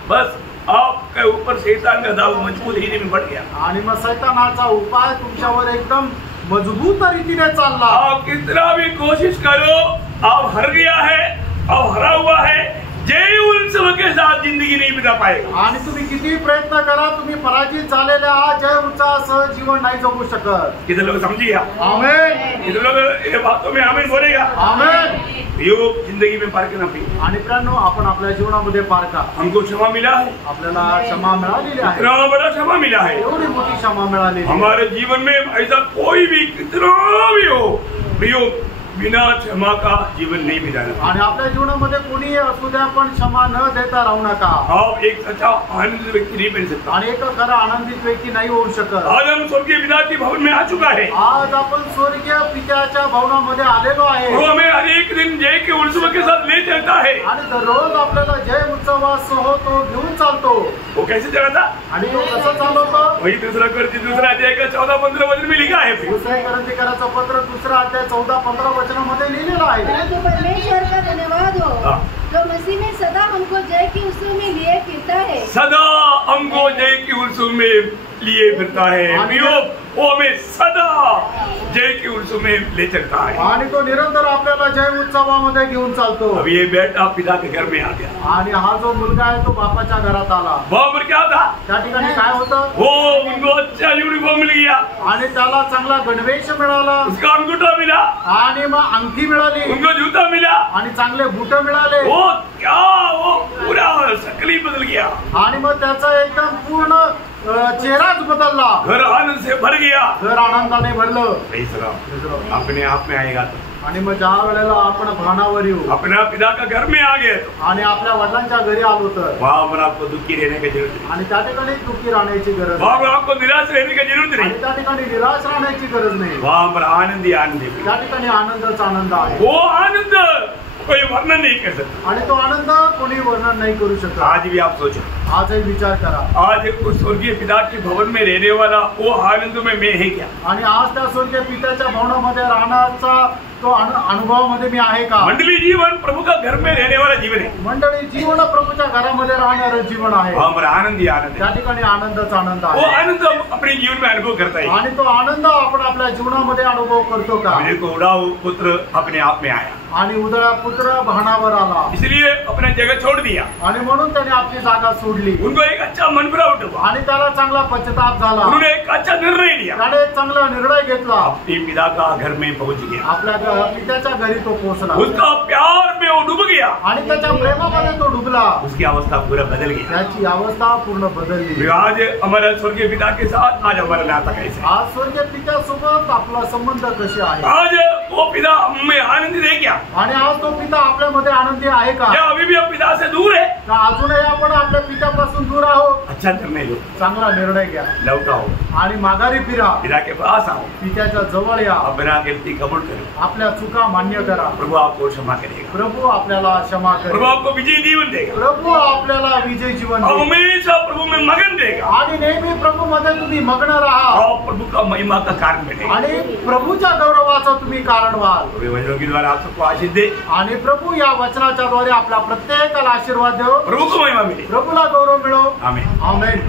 बस आपके ऊपर शैतान का दाव मजबूत रीति में बढ़ गया, आणि मग शैतानाचा उपाय तुमच्यावर एकदम मजबूत रीतीने चालला। आप कितना भी कोशिश करो, आप हर गया है, आप हरा हुआ है, जय उत्सव के साथ जिंदगी नहीं बिता पाएगा। आणि तुम्ही किती प्रयत्न करा, तुम्ही पराजित झालेले आहात, जय उत्साहासह जीवन नाही जगू शकत। कितने लोग समझिए? आमेन। कितने लोग ये बातों में आमीन बोलेगा? आमेन। योग जिंदगी में पार करना चाहिए। आणि प्रियांनो, आपण आपल्या जीवनामध्ये पारखा, हमको क्षमा मिला है, आपल्याला क्षमा मिळालेली आहे, इतना बड़ा क्षमा मिला है, एवढी मोठी क्षमा मिळालेली आहे। हमारे जीवन में ऐसा कोई भी कितना भी हो, प्रियो बिना क्षमा का जीवन नहीं बिताना। आणि आपल्या जीवनामध्ये कोणीही असू द्या, पण क्षमा न देता राहू नका। आप एक सच्चा आनंदित व्यक्ति नहीं बन सकता। आणि एक खरा आनंदित व्यक्ती नाही होऊ शकत। आज हम स्वर्गीय पिता के भवन में आ चुका है, आज आपण स्वर्गीय पित्याच्या भवनामध्ये आलेलो आहे। वो हमें हर एक दिन जय के उत्सव के साथ ले चलता है। आणि दररोज आपल्याला जय उत्सवासह तो घेऊन चालतो। वो कैसे चलाता? आणि तो कसं चालवतो? वही दूसरा अध्याय का 14-15 वचन में लिखा है। दुसऱ्या कोरिंथीकरांचं पत्र दुसरा अध्याय 14-15 वचनामध्ये लिहिलेलं आहे। परंतु परमेश्वर का धन्यवाद हो जो मसीह में सदा हमको जय के उत्सव में लिए फिरता है। सदा हमको जय के उत्सव में लिए फिरता है, वो हमें सदा जय के उत्सव में ले चलता है। आणि तो निरंतर आपल्याला जय उत्सवामध्ये घेऊन चालतो। अब ये बेटा पिता के घर में आ गया, आणि हा जो मुलगा आहे तो बापाच्या घरात आला। वहां पर क्या था? त्या ठिकाणी काय होतं? वो उनको अच्छा यूनिफॉर्म मिल गया, आणि त्याला चांगला गणवेश मिळाला, उसका अंगूठा मिला, आणि मग अंगठी मिळाली, उनको जूता मिला, आणि चांगले बूट मिळाले। वो क्या, वो पूरा शकल बदल गया, आणि मग त्याचा एकदम पूर्ण चेहराच बदलला। घर आनंद से भर गया, घर आनंदाने भरलं। अपने आप में आएगा तो, आणि मग ज्या वेळेला आपण भानावर येऊ, अपना पिता का घर में आ गए तो, आणि आपल्या वडिलांच्या घरी आलो तर वहां पर आपको दुखी रहने की जरूरत नहीं, आणि त्या ठिकाणी दुःखी राहण्याची गरज वहां नाही, पर आपको निराश रहने की जरूरत आणि नहीं, त्या ठिकाणी निराश राहण्याची गरज नाही, वहां पर आनंद ही आनंद है। त्या ठिकाणी आनंदच आनंद आहे। वो आनंद कोई वर्णन नहीं कर सकता। आणि तो आनंद कोणी वर्णन नाही करू शकत। आज भी आप सोचो, आजही विचार करा, आज उस स्वर्गीय पिता के भवन में रहने वाला वो आनंद में मैं है क्या? आणि आज त्या स्वर्गीय पित्याच्या भवनामध्ये राहण्याचा तो अनुभवामध्ये मी आहे का? मंडली जीवन प्रभु का घर में रहने वाला जीवन है। मंडळी जीवन प्रभूच्या घरामध्ये राहणारं जीवन आहे। हमारा आनंद ही आनंद त्या है। ठिकाणी आनंदच आनंद वो आहे आनंद हम अपने जीवन में अनुभव करता है। आणि तो आनंद आपण आपल्या जीवनामध्ये अनुभव करतो का? मेरे को उड़ाऊ पुत्र अपने आप में आया, आणि उदळा पुत्र भानावर आला इसलिए अपना जगह छोड़ दिया। आणि म्हणून त्याने आपली जागा सोडली उनको एक अच्छा मन फिरावट हुआ, आणि त्याला चांगला पश्चाताप झाला। उन्होंने एक अच्छा निर्णय लिया, त्याने एक चांगला निर्णय घेतला, अपने पिता का घर में पहुंच गया। आपल्या पित्याच्या घरी तो पोहोचला उसका प्यार में वो डूब गया, आणि त्याच्या प्रेमामध्ये तो डुबला। उसकी अवस्था पूरा बदल गया। त्याची अवस्था पूर्ण बदलली। आज हमारे स्वर्गीय पिता के साथ आज हमारा नाता कैसे है? आज स्वर्गीय पित्यासोबत आपला संबंध कसे आहे? आज वो पिता हमें आनंदित है क्या? आणि आज तो पिता आपल्यामध्ये आनंदी आहे का? क्या अभी भी हम पिता से दूर है? का अजूनही आपण आपल्या पित्यापासून दूर आहोत? अच्छा निर्णय लो, चांगला निर्णय घ्या लौट आओ, आणि माघारी फिरा, पिता के पास आओ, पित्याच्या जवळ या, अपना गलती कबूल करो, आपल्या चुका मान्य करा। प्रभु आपको क्षमा करेगा, प्रभु आपल्याला क्षमा प्रभु करेल, आपको विजय जीवन देगा, प्रभु आपल्याला विजय जीवन और देईल, हमेशा प्रभु में मगन देगा, आणि नेहमी प्रभू मध्ये तुम्ही मग्न राहा, और प्रभु का महिमा का कारण बनेगा। आणि प्रभूच्या गौरवाचं तुम्ही कारण व्हाल। प्रभु वचनों के द्वारा आप सबको आशीष दे, आणि प्रभू या वचनाच्या द्वारे आपल्या प्रत्येकाला आशीर्वाद देव, प्रभु को महिमा मिले। प्रभूला गौरव मिळो। आमीन। आमेन।